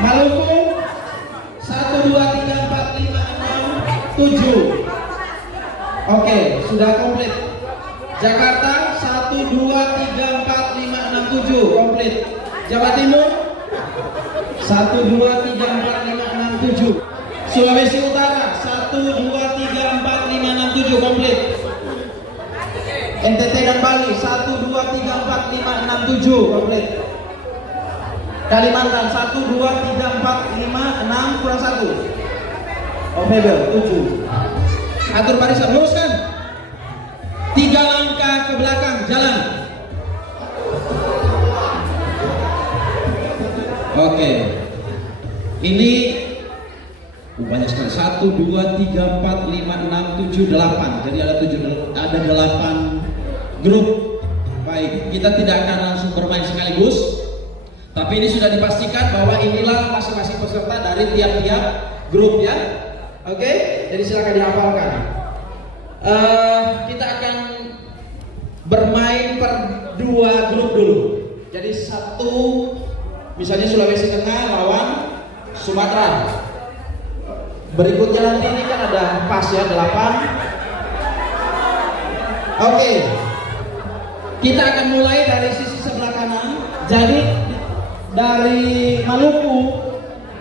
Maluku 1 2 3 4 5 6 7. Oke, sudah komplit. Jakarta 1 2 3 4 5 6 7 komplit. Jawa Timur 1 2 3 4 5 6 7. Sulawesi Utara 1 2 3 4 5 6 7 komplit. NTT dan Bali 1 2 3 4 5 6 7 komplit. Kalimantan 1 2 3 4 5 6 kurang 1. Omega 7. Atur barisan, luruskan. 3 langkah ke belakang, jalan. Oke. Ini banyak sekali. 1 2 3 4 5 6 7 8. Jadi ada 8 grup. Baik, kita tidak akan langsung bermain sekaligus. Tapi ini sudah dipastikan bahwa inilah masing-masing peserta dari tiap-tiap grup ya. Oke, jadi silakan dihafalkan. Kita akan bermain per 2 grup dulu. Jadi satu, misalnya Sulawesi Tengah lawan Sumatera. Berikutnya nanti ini kan ada pas ya 8. Oke, kita akan mulai dari sisi sebelah kanan. Jadi dari Maluku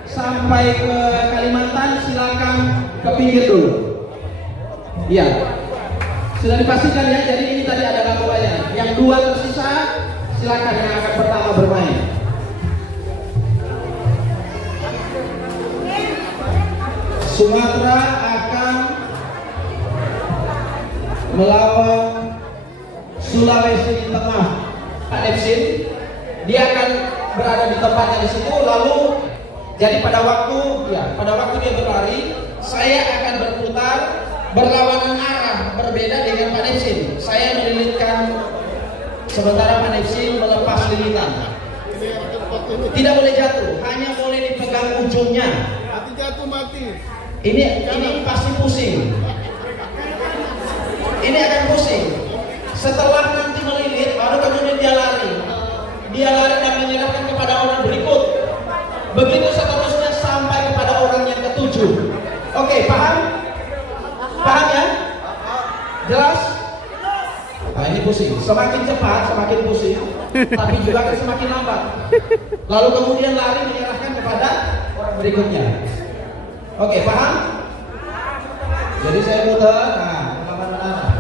sampai ke Kalimantan silakan ke pinggir dulu. Iya, sudah dipastikan ya. Jadi ini tadi ada laporannya. Yang 2 tersisa silakan yang akan pertama bermain. Sumatera akan melawan Sulawesi Tengah. Pak Epsin, dia akan berada di tempatnya di situ. Lalu jadi pada waktu dia berlari, saya akan berputar berlawanan arah, berbeda dengan Pak Epsin. Saya melilitkan sementara Pak Epsin melepas lilitan. Tidak boleh jatuh, hanya boleh dipegang ujungnya. Mati jatuh mati. Ini pasti pusing. Ini akan pusing. Setelah nanti melilit, baru kemudian dia lari. Dia lari dan menyerahkan kepada orang berikut. Begitu seterusnya sampai kepada orang yang ke-7. Oke, paham? Paham ya? Jelas? Nah, ini pusing. Semakin cepat, semakin pusing. Tapi juga akan semakin lambat. Lalu kemudian lari menyerahkan kepada orang berikutnya. Oke, paham? Jadi saya muter. Nah, kemana-mana.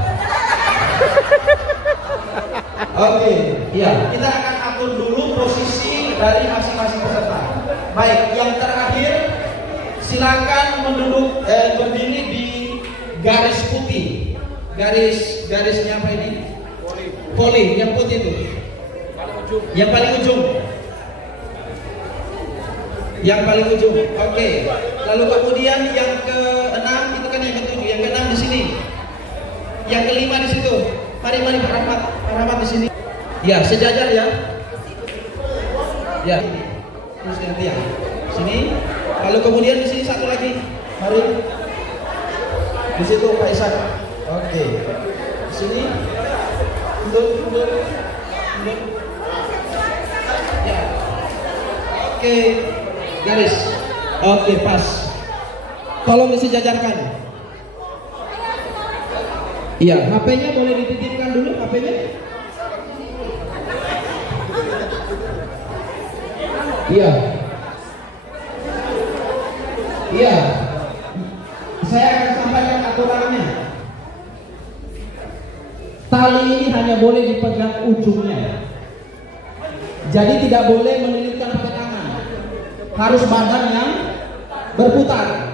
Oke, iya. Kita akan atur dulu posisi dari masing-masing peserta. Baik, yang terakhir silakan berdiri di garis putih. Garisnya apa ini? Poli, yang putih itu. Yang paling ujung. Yang paling ujung. Oke. Lalu kemudian yang ke-6 itu kan yang ke-7, yang ke-6 di sini. Yang ke-5 di situ. Mari Pak Rahmat di sini. Ya, sejajar ya. Ya. Terus nanti ya. Sini. Lalu kemudian di sini satu lagi. Mari. Di situ Pak Isak. Oke. Di sini. Mundur. Ya. Oke. Garis. Oke, pas. Tolong disejajarkan. Iya, HP-nya boleh dititipkan dulu, HP-nya. Iya. Iya. Saya akan sampaikan aturannya. Tali ini hanya boleh dipegang ujungnya. Jadi tidak boleh melilitkan pakai tangan. Harus badan yang berputar.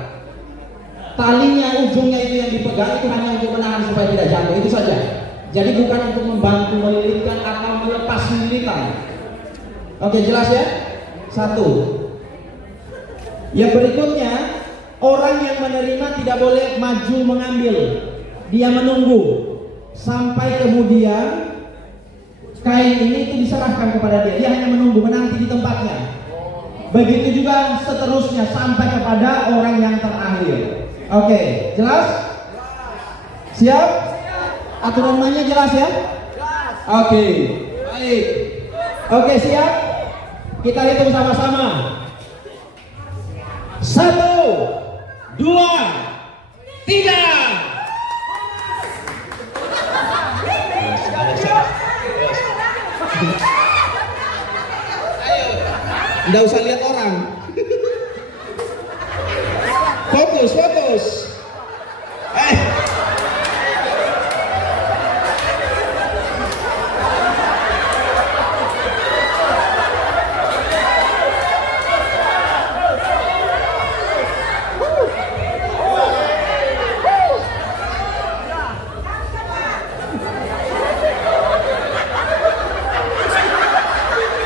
Talinya ujungnya itu yang dipegang itu hanya untuk menahan supaya tidak jatuh, itu saja. Jadi bukan untuk membantu melilitkan atau melepas lilitan. Oke, jelas ya? Satu. Yang berikutnya, orang yang menerima tidak boleh maju mengambil. Dia menunggu sampai kemudian kain ini itu diserahkan kepada dia. Dia hanya menunggu, menanti di tempatnya. Begitu juga seterusnya sampai kepada orang yang terakhir. Oke, jelas? Siap? Aturan mainnya jelas ya? Oke, baik. Oke, siap? Kita hitung sama-sama. 1, 2, 3. Nggak usah lihat orang. Fokus, fokus.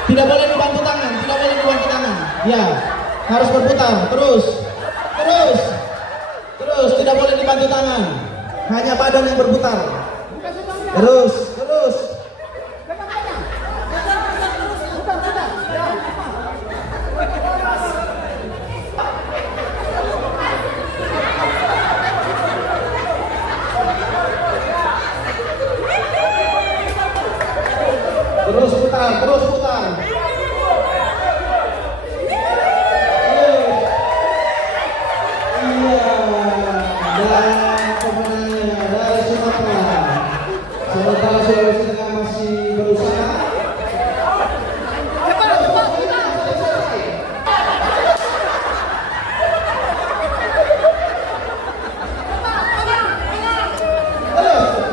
Tidak boleh dibantu tangan, tidak boleh dibantu tangan. Ya, harus berputar, terus, tidak boleh dibantu tangan. Hanya badan yang berputar. Terus. Terus putar. Iya, dan pemenangnya dari Sumatera. Sementara Sulawesi Tengah masih berusaha.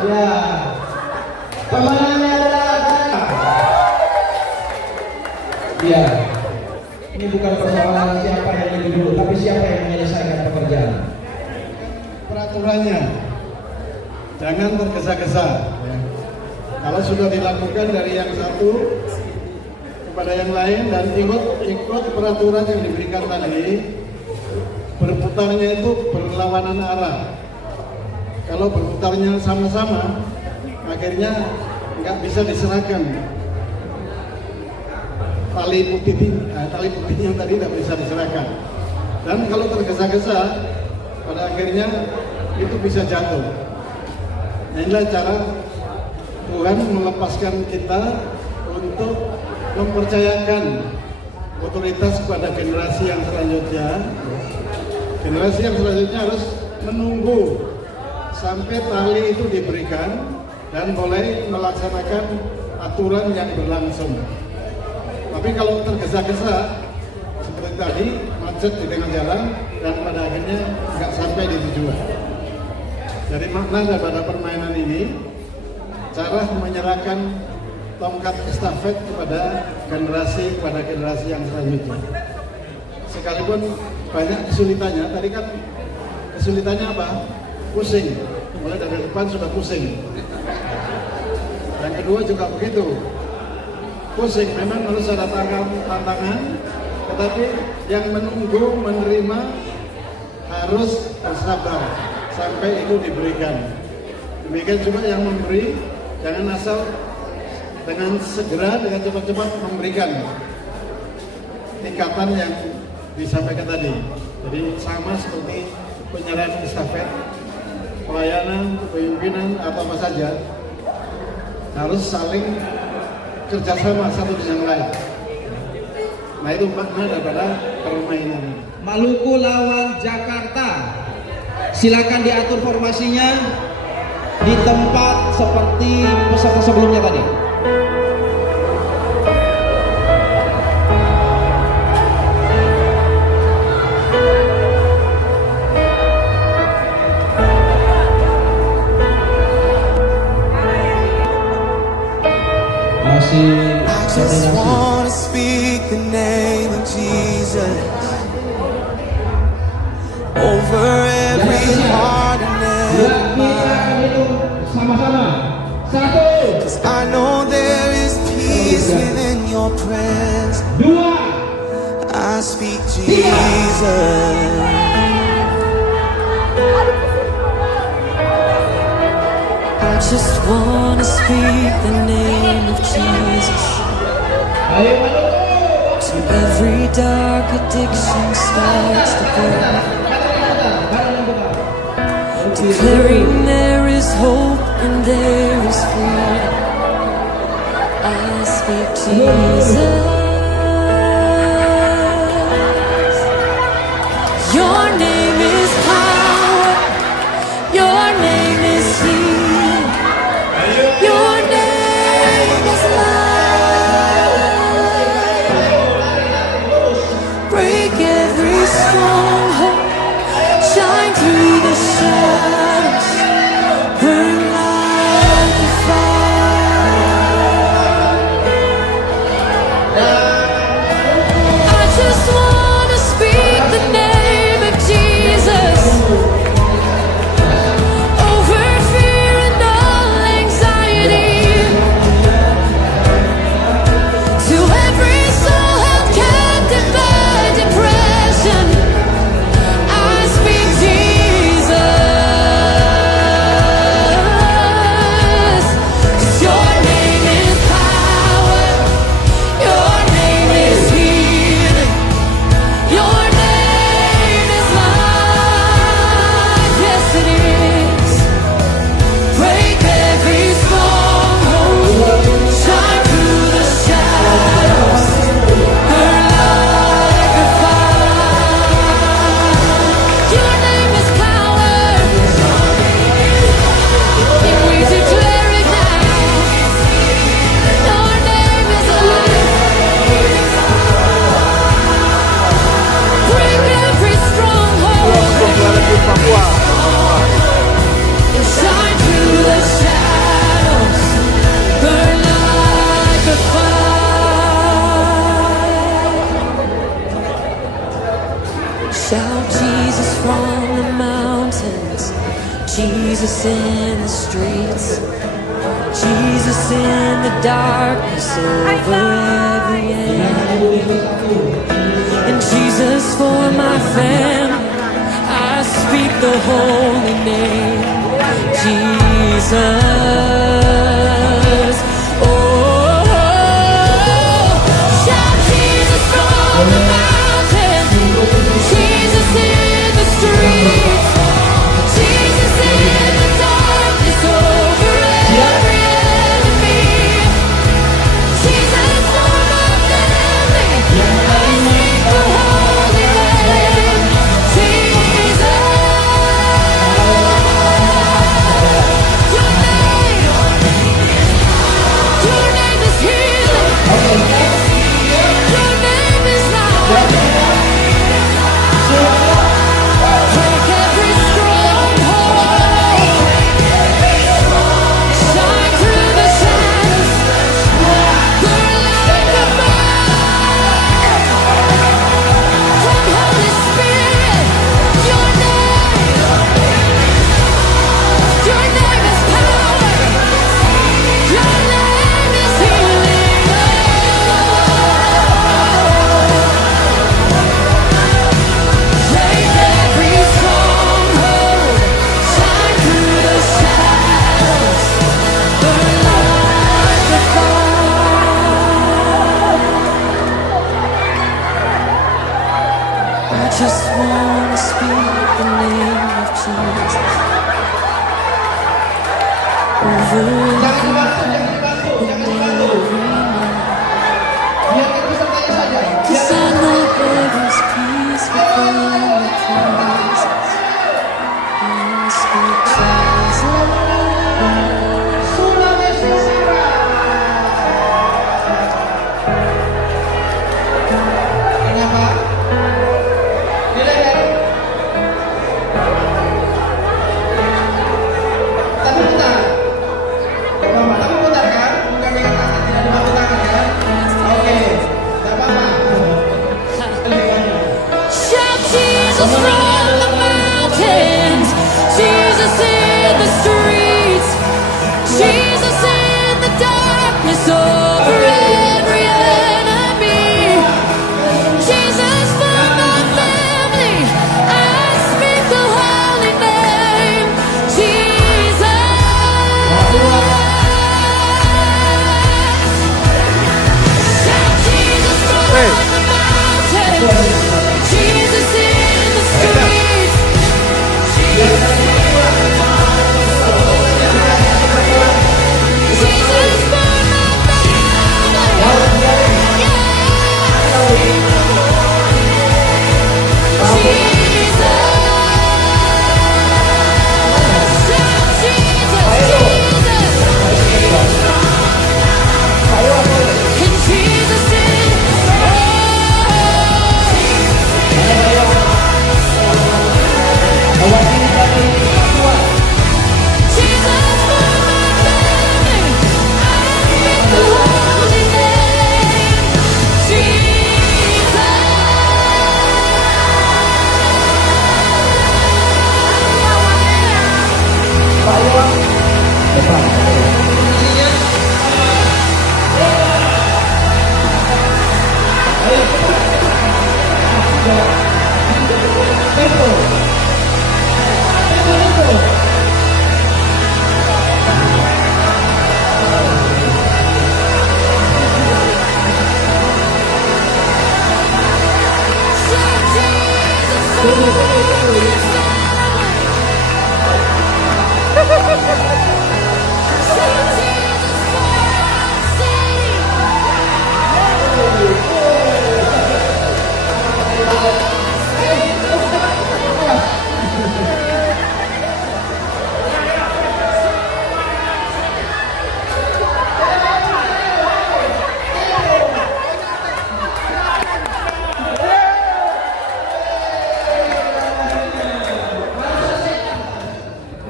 Ya, pemenangnya adalah ya. Ini bukan persoalan siapa yang lebih dulu, tapi siapa yang menyelesaikan pekerjaan. Peraturannya jangan tergesa-gesa. Ya. Kalau sudah dilakukan dari yang satu kepada yang lain dan ikut peraturan yang diberikan tadi, berputarnya itu berlawanan arah. Kalau berputarnya sama-sama, akhirnya nggak bisa diserahkan. Tali putihnya tadi tidak bisa diserahkan. Dan kalau tergesa-gesa, pada akhirnya itu bisa jatuh. Nah, inilah cara Tuhan melepaskan kita untuk mempercayakan otoritas kepada generasi yang selanjutnya. Generasi yang selanjutnya harus menunggu sampai tali itu diberikan dan boleh melaksanakan aturan yang berlangsung. Tapi kalau tergesa-gesa seperti tadi, macet di tengah jalan dan pada akhirnya nggak sampai di tujuan. Jadi makna daripada permainan ini, cara menyerahkan tongkat estafet kepada generasi yang selanjutnya. Sekalipun banyak kesulitannya, tadi kan kesulitannya apa? Pusing, mulai dari depan sudah pusing. Yang kedua juga begitu. Pusing, memang harus ada tantangan, tetapi yang menunggu, menerima harus bersabar sampai itu diberikan. Demikian juga yang memberi, jangan asal dengan segera, dengan cepat-cepat memberikan tingkatan yang disampaikan tadi. Jadi sama seperti penyerahan estafet, pelayanan, kepemimpinan atau apa saja, harus saling kerjasama satu dengan lain. Nah, itu makna daripada permainan. Maluku lawan Jakarta. Silakan diatur formasinya di tempat seperti peserta sebelumnya tadi. I just wanna speak the name of Jesus over every heart and every mind. Sama-sama. 1, 'Cause I know there is peace within your presence. 2, I speak Jesus. I just wanna speak the name of Jesus. ayo Maluku. So every dark addiction starts to break. Declaring there is hope and there is freedom. I speak Jesus. Shout Jesus from the mountains, Jesus in the streets, Jesus in the darkness over every enemy, and Jesus for my family. I speak the holy name, Jesus. Oh, shout Jesus from the mountains, Jesus in the streets, Jesus in the darkness over every enemy, Jesus for my family. I speak the holy name, Jesus. Your name is healing. Your name is life. Break every stronghold. Shine through the shadows. Burn like a fire. Come, Holy Spirit. Your name is power. Your name is healing. Break every stronghold. Shine through the shadows. Burn like a fire. I just want to speak the name of Jesus over Biar kita pesertanya saja. Cause I know there is peace within your presence. I speak Jesus. Sulawesi Utara. Kenapa? Di leher. Tapi putar. Mama, tapi putar kan? Bukan pegang tangan, tidak dibantu tangan kan? Oke, tidak apa-apa. Kelihatannya. Shout Jesus from the mountains, Jesus in the streets, Jesus in the darkness over every enemy, Jesus for my family. I speak the holy name, Jesus. Shout Jesus from the mountains, Jesus in the streets, Jesus for my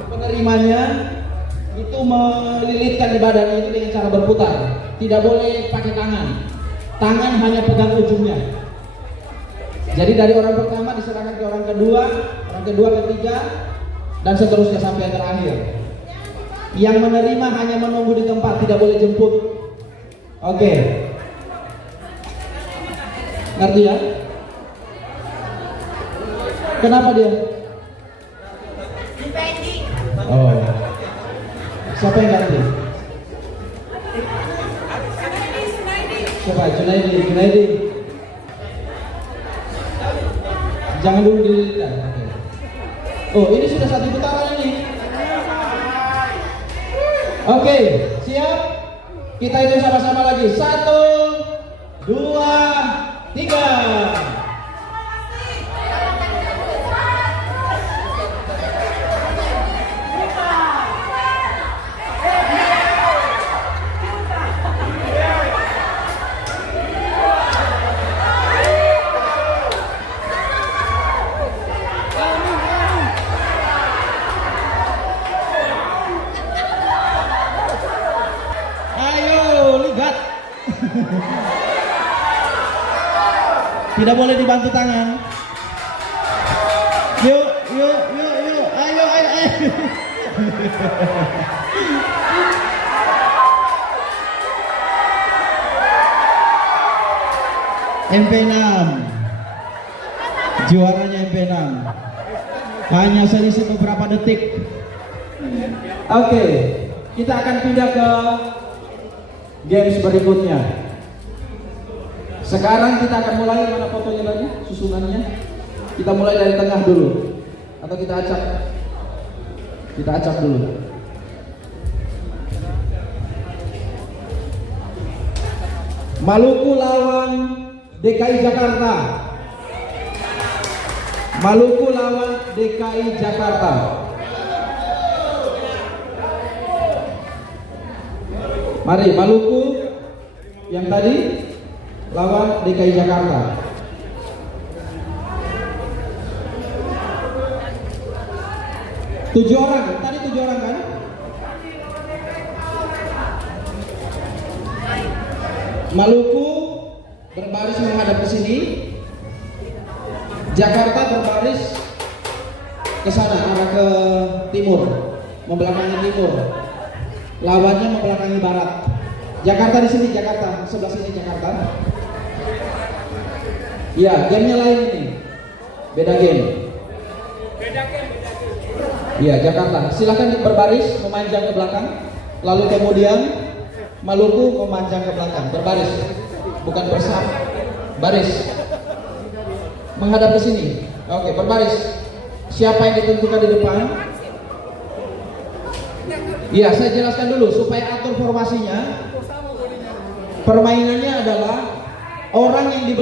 penerimanya itu melilitkan di badannya itu dengan cara berputar. Tidak boleh pakai tangan. Tangan hanya pegang ujungnya. Jadi dari orang pertama diserahkan ke orang kedua, ketiga, dan seterusnya sampai yang terakhir. Yang menerima hanya menunggu di tempat, tidak boleh jemput. Oke. Ngerti ya? Kenapa dia? Oh. Siapa yang ngerti? Siapa? Junaidi. Jangan dulu dilihat. Oh, ini sudah satu putaran ini. Oke, siap? Kita hitung sama-sama lagi. 1, 2, 3. Tidak boleh dibantu tangan. Yuk. Ayo. MP6. Juaranya MP6. Hanya selisih beberapa detik. Oke, kita akan pindah ke games berikutnya. Sekarang kita akan mulai, mana fotonya lagi, susunannya. Kita mulai dari tengah dulu, atau kita acak? Kita acak dulu. Maluku lawan DKI Jakarta. Maluku lawan DKI Jakarta. Mari, Maluku yang tadi lawan DKI Jakarta. Tujuh orang kan? Maluku berbaris menghadap ke sini, Jakarta berbaris ke sana, arah ke timur, membelakangi timur. Lawannya membelakangi barat. Jakarta di sini, Jakarta sebelah sini Jakarta. Ya, gamenya lain ini, beda game. Ya, Jakarta. Silakan berbaris, memanjang ke belakang. Lalu kemudian Maluku memanjang ke belakang, berbaris, bukan bersab, baris, menghadap ke sini. Oke, berbaris. Siapa yang ditentukan di depan? Ya, saya jelaskan dulu supaya atur formasinya. Permainannya adalah orang yang di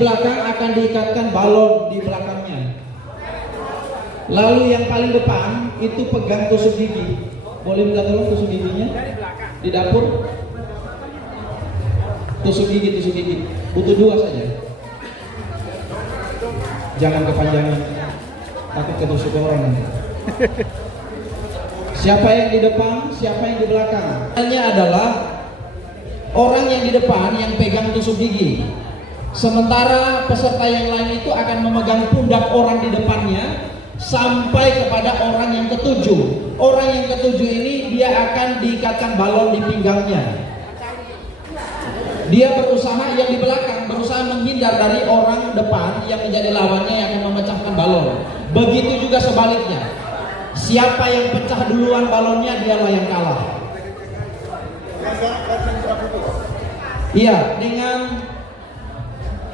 belakang akan diikatkan balon di belakangnya. Lalu yang paling depan itu pegang tusuk gigi. Boleh minta tolong tusuk giginya di dapur. Tusuk gigi. Butuh 2 saja. Jangan kepanjangan, takut ketusuk orang nanti. Siapa yang di depan, siapa yang di belakang. Hanya adalah orang yang di depan yang pegang tusuk gigi. Sementara peserta yang lain itu akan memegang pundak orang di depannya sampai kepada orang yang ketujuh. Orang yang ketujuh ini dia akan diikatkan balon di pinggangnya. Dia berusaha, yang di belakang berusaha menghindar dari orang depan yang menjadi lawannya yang akan memecahkan balon. Begitu juga sebaliknya. Siapa yang pecah duluan balonnya, dialah yang kalah. Iya, dengan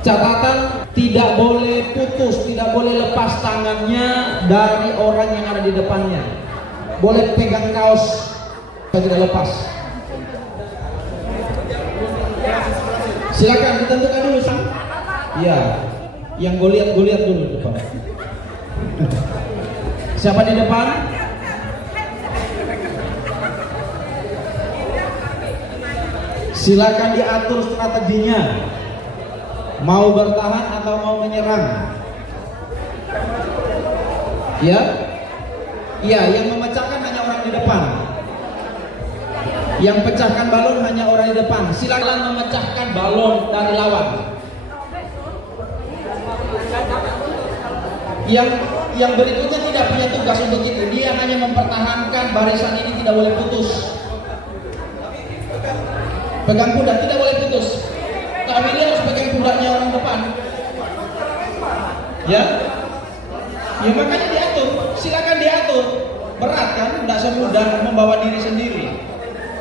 catatan tidak boleh putus, tidak boleh lepas tangannya dari orang yang ada di depannya. Boleh pegang kaos, tidak lepas. Silakan ditentukan dulu, Sang. Iya, yang goliat dulu depan. Siapa di depan? Silakan diatur strateginya. Mau bertahan atau mau menyerang? Ya? Iya, yang memecahkan hanya orang di depan. Yang pecahkan balon hanya orang di depan. Silakan memecahkan balon dari lawan. Yang berikutnya tidak punya tugas untuk itu. Dia hanya mempertahankan barisan ini tidak boleh putus. Pegang pundak tidak boleh putus. Tapi dia harus pegang pundaknya orang depan. Ya, ya makanya diatur. Silakan diatur. Berat kan? Tidak semudah membawa diri sendiri.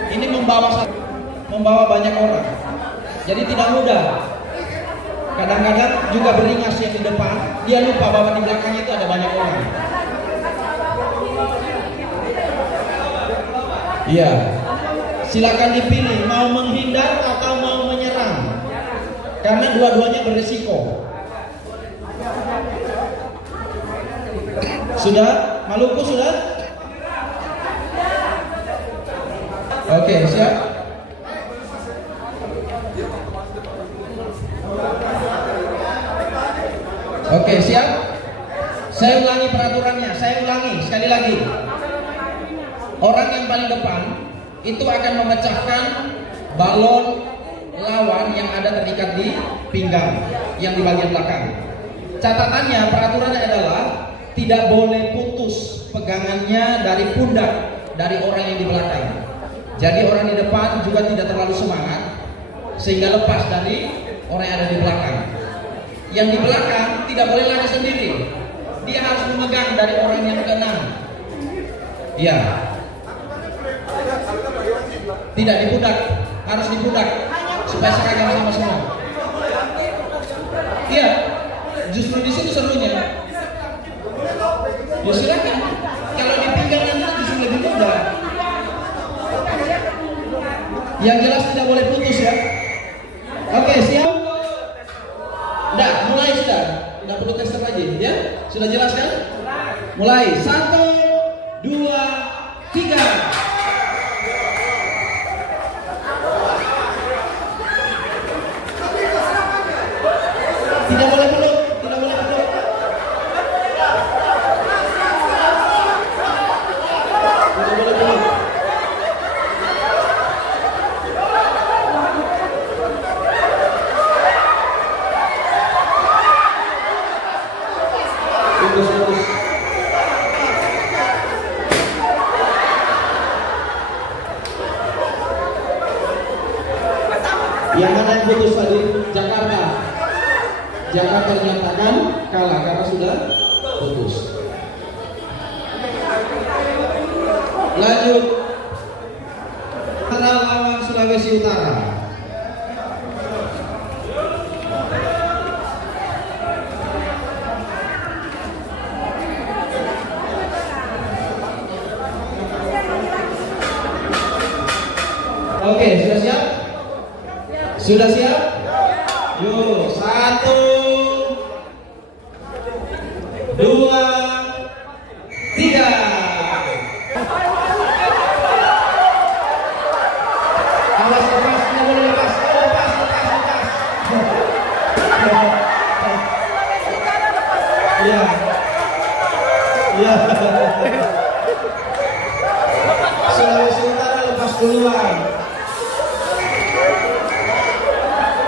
Ini membawa banyak orang. Jadi tidak mudah. Kadang-kadang juga beringas yang di depan, dia lupa bahwa di belakangnya itu ada banyak orang. Iya. Silakan dipilih mau menghindar atau mau menyerang. Karena dua-duanya berisiko. Sudah? Maluku sudah? Oke, siap? Oke, siap? Saya ulangi peraturannya, saya ulangi sekali lagi. Orang yang paling depan itu akan memecahkan balon lawan yang ada terikat di pinggang yang di bagian belakang. Catatannya, peraturannya adalah tidak boleh putus pegangannya dari pundak dari orang yang di belakang. Jadi orang di depan juga tidak terlalu semangat sehingga lepas dari orang yang ada di belakang. Yang di belakang tidak boleh lari sendiri. Dia harus memegang dari orang yang keenam. Iya. Tidak di pundak, harus di pundak supaya seragam sama semua. Iya. Justru di situ serunya. Ya silakan. Kalau di pinggang nanti justru lebih mudah. Yang jelas tidak boleh putus ya. Oke, siap? Udah, mulai sudah. Tidak perlu tester lagi ya. Sudah jelas kan? Mulai. 1, 2, 3. Tidak boleh peluk, tidak boleh peluk. Tidak boleh peluk. Lurus. Yang mana yang putus tadi? Jakarta. Jakarta dinyatakan kalah karena sudah putus. Lanjut. Antara lawan Sulawesi Utara. Oke, sudah siap? Sudah siap? Yuk, 1, 2, 3. Awas lepas, tidak boleh lepas. Lepas. Iya. Iya. Sulawesi Utara lepas duluan.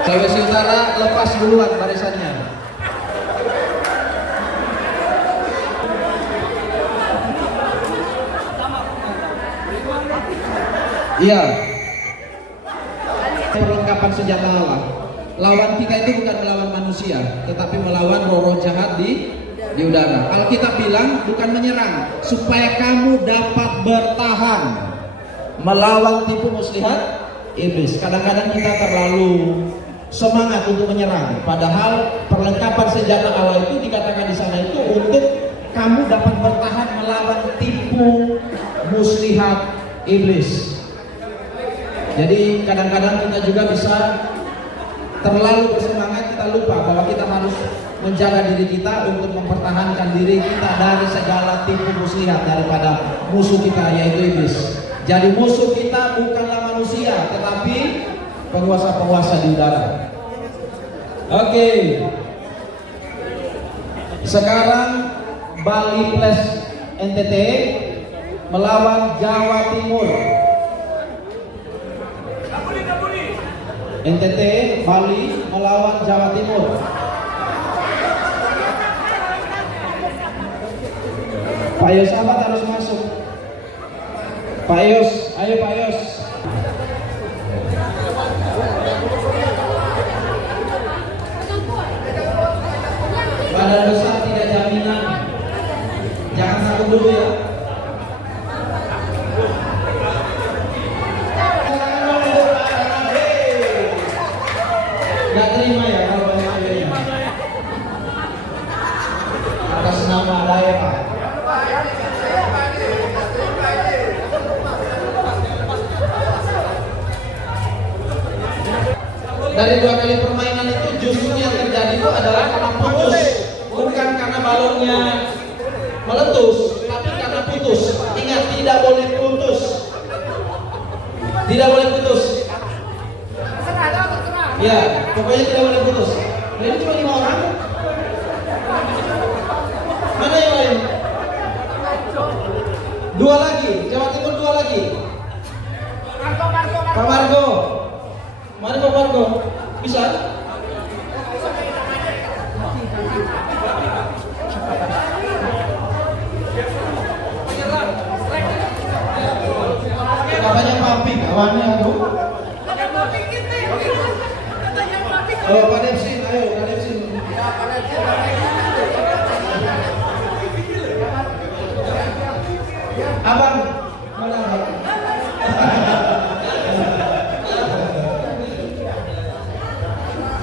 Sulawesi Utara lepas duluan barisannya. Iya. Perlengkapan senjata Allah. Lawan kita itu bukan melawan manusia, tetapi melawan roh-roh jahat di udara. Alkitab bilang bukan menyerang, supaya kamu dapat bertahan melawan tipu muslihat iblis. Kadang-kadang kita terlalu semangat untuk menyerang, padahal perlengkapan senjata Allah itu dikatakan di sana itu untuk kamu dapat bertahan melawan tipu muslihat iblis. Jadi kadang-kadang kita juga bisa terlalu bersemangat, kita lupa bahwa kita harus menjaga diri kita untuk mempertahankan diri kita dari segala tipu muslihat daripada musuh kita, yaitu iblis. Jadi musuh kita bukanlah manusia, tetapi penguasa-penguasa di udara. Oke. Sekarang Bali Plus NTT melawan Jawa Timur. NTT Bali melawan Jawa Timur. Pak Yos Ahmad harus masuk. Pak Yos, ayo Pak Yos. Badan besar tidak jaminan. Jangan takut dulu ya. Nggak terima ya kalau banyak airnya. Atas nama Daya Pak. Dari 2 kali permainan itu justru yang terjadi itu adalah karena putus, bukan karena balonnya meletus, tapi karena putus. Ingat, tidak boleh putus. Tidak boleh putus. Ya, pokoknya tidak boleh putus. Nah, ini cuma 5 orang. Mana yang lain? 2 lagi, Jawa Timur 2 lagi. Pak Margo. Mari Pak Margo. Bisa? Katanya papi, kawannya aku. Oh, Pak Depsin, ayo Pak Depsin. Abang, mana abang?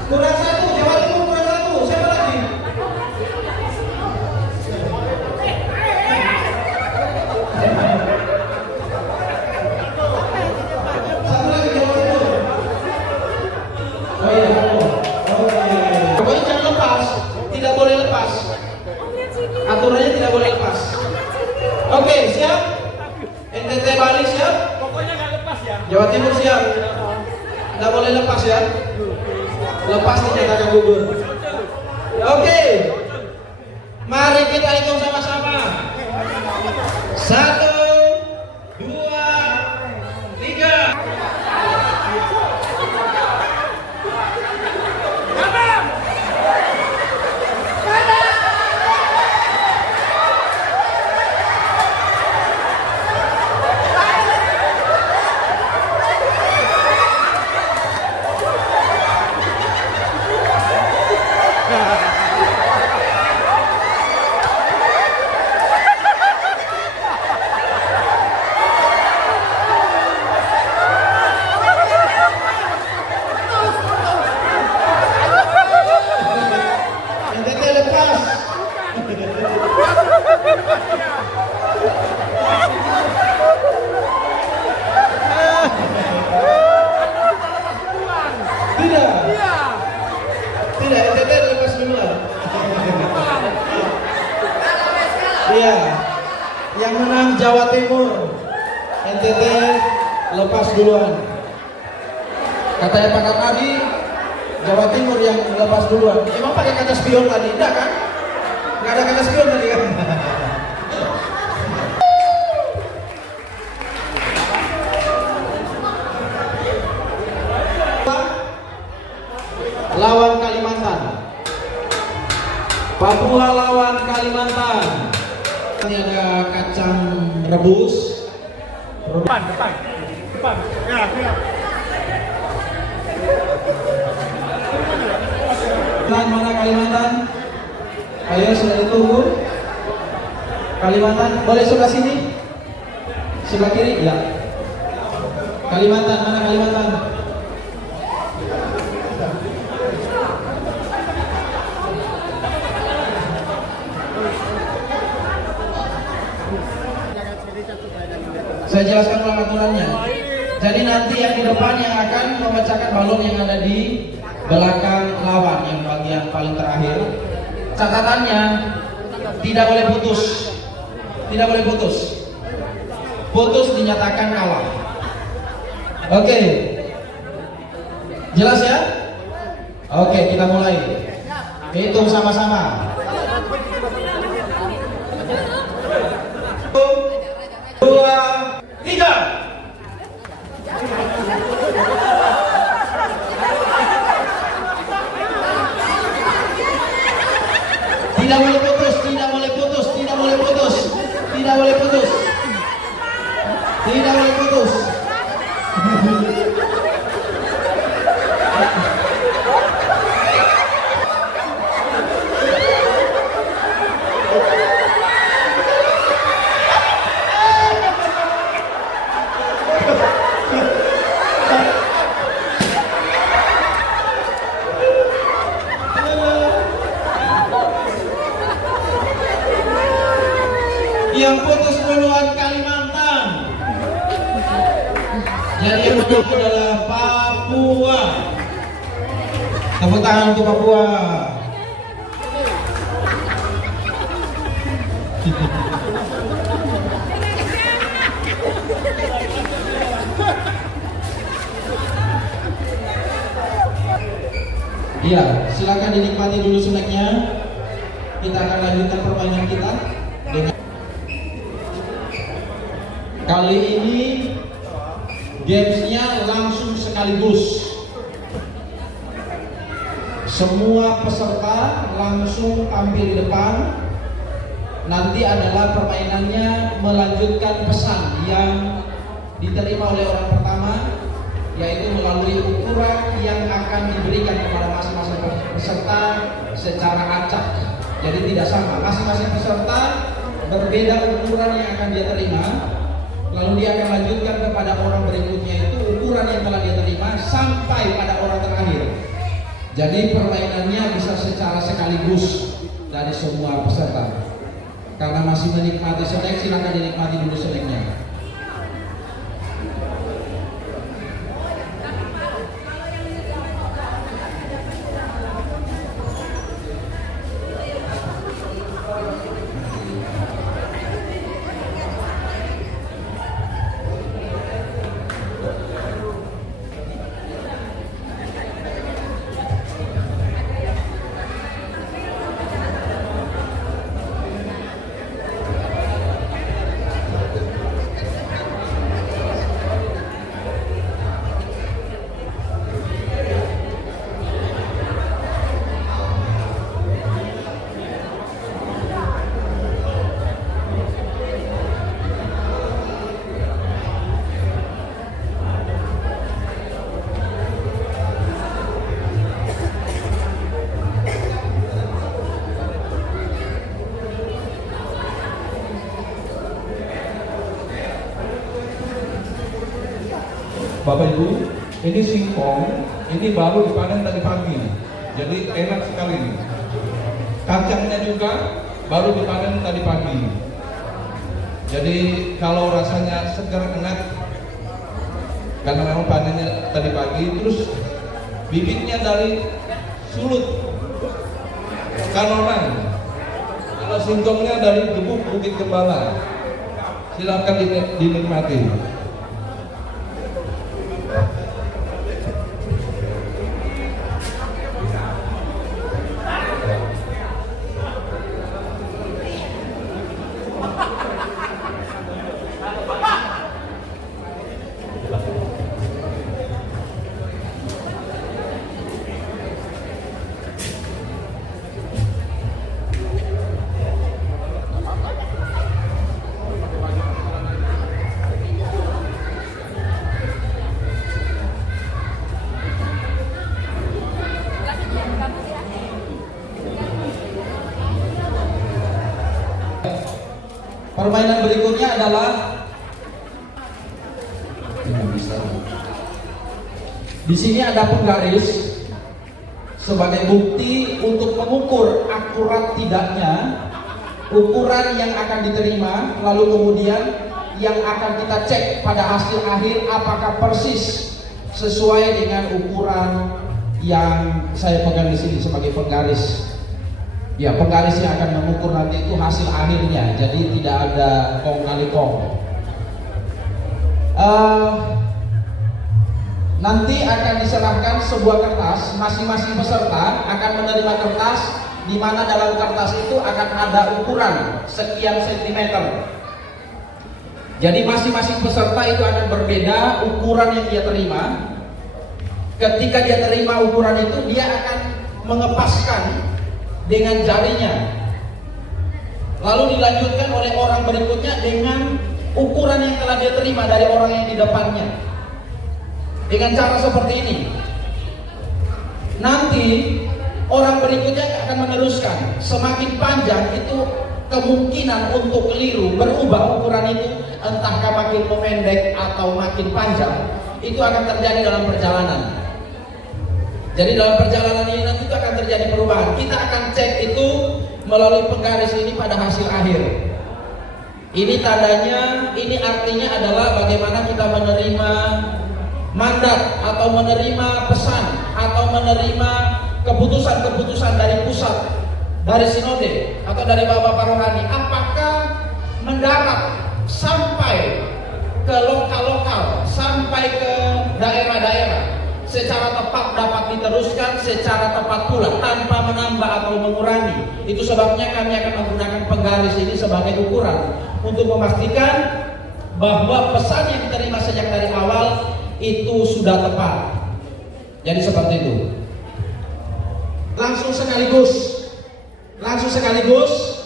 Kurang 1, Jawa Timur kurang 1. Siapa lagi? Satu lagi Jawa Timur. Oh iya, pokoknya jangan lepas. Tidak boleh lepas. Aturannya tidak boleh lepas. Oke, siap? NTT balik siap? Pokoknya nggak lepas ya. Jawa Timur siap? Tidak boleh lepas ya? Lepas dinyatakan gugur. Oke, mari kita hitung sama-sama. 1, 2, 3. NTT lepas. Tidak. Tidak, NTT lepas duluan. Iya. Yang menang Jawa Timur. NTT lepas duluan. Katanya Pak Karnadi, Jawa Timur yang lepas duluan. Emang pakai kaca spion tadi? Enggak kan? Enggak ada kaca spion tadi kan? Lawan Kalimantan. Papua lawan Kalimantan. Ini ada kacang rebus. Depan. Ya. Mana Kalimantan? Ayo sudah ditunggu. Kalimantan, boleh sebelah sini? Sebelah kiri? Ya. Kalimantan, mana Kalimantan? Saya jelaskan ulang aturannya. Jadi nanti yang di depan yang akan memecahkan balon yang ada di belakang lawan yang bagian paling terakhir. Catatannya tidak boleh putus. Tidak boleh putus. Putus dinyatakan kalah. Oke. Jelas ya? Oke, kita mulai. Hitung sama-sama. 1, 2, 3. Tidak boleh putus, tidak boleh putus, tidak boleh putus. yang putus duluan Kalimantan. Jadi yang menang adalah Papua. Tepuk tangan untuk Papua. Iya, silakan dinikmati dulu snacknya. Kita akan lanjutkan permainan kita dengan kali ini gamesnya langsung sekaligus. Semua peserta langsung tampil di depan. Nanti adalah permainannya melanjutkan pesan yang diterima oleh orang pertama, yaitu melalui ukuran yang akan diberikan kepada masing-masing peserta secara acak. Jadi tidak sama, masing-masing peserta berbeda ukuran yang akan dia terima. Lalu dia akan lanjutkan kepada orang berikutnya itu ukuran yang telah dia terima sampai pada orang terakhir. Jadi permainannya bisa secara sekaligus dari semua peserta. Karena masih menikmati snack, silakan dinikmati dulu snacknya. Bapak Ibu, ini singkong, ini baru dipanen tadi pagi, jadi enak sekali nih. Kacangnya juga baru dipanen tadi pagi, jadi kalau rasanya segar enak, karena memang panennya tadi pagi. Terus bibitnya dari Sulut, Kanonan. Kalau singkongnya dari Gebuk Bukit Gembala. Silakan dinikmati. Permainan berikutnya adalah di sini ada penggaris sebagai bukti untuk mengukur akurat tidaknya ukuran yang akan diterima, lalu kemudian yang akan kita cek pada hasil akhir apakah persis sesuai dengan ukuran yang saya pegang di sini sebagai penggaris. Ya, penggaris yang akan mengukur nanti itu hasil akhirnya, jadi tidak ada kong kali kong. Nanti akan diserahkan sebuah kertas, masing-masing peserta akan menerima kertas di mana dalam kertas itu akan ada ukuran sekian sentimeter. Jadi masing-masing peserta itu akan berbeda ukuran yang dia terima. Ketika dia terima ukuran itu, dia akan mengepaskan dengan jarinya, lalu dilanjutkan oleh orang berikutnya dengan ukuran yang telah dia terima dari orang yang di depannya, dengan cara seperti ini. Nanti orang berikutnya akan meneruskan, semakin panjang itu kemungkinan untuk keliru berubah ukuran itu, entahkah makin memendek atau makin panjang, itu akan terjadi dalam perjalanan. Jadi dalam perjalanan ini nanti itu akan terjadi perubahan. Kita akan cek itu melalui penggaris ini pada hasil akhir. Ini tandanya, ini artinya adalah bagaimana kita menerima mandat atau menerima pesan atau menerima keputusan-keputusan dari pusat, dari sinode atau dari bapak-bapak rohani. Apakah mendarat sampai ke lokal-lokal, sampai ke daerah-daerah secara tepat dapat diteruskan secara tepat pula tanpa menambah atau mengurangi. Itu sebabnya kami akan menggunakan penggaris ini sebagai ukuran untuk memastikan bahwa pesan yang diterima sejak dari awal itu sudah tepat. Jadi seperti itu. Langsung sekaligus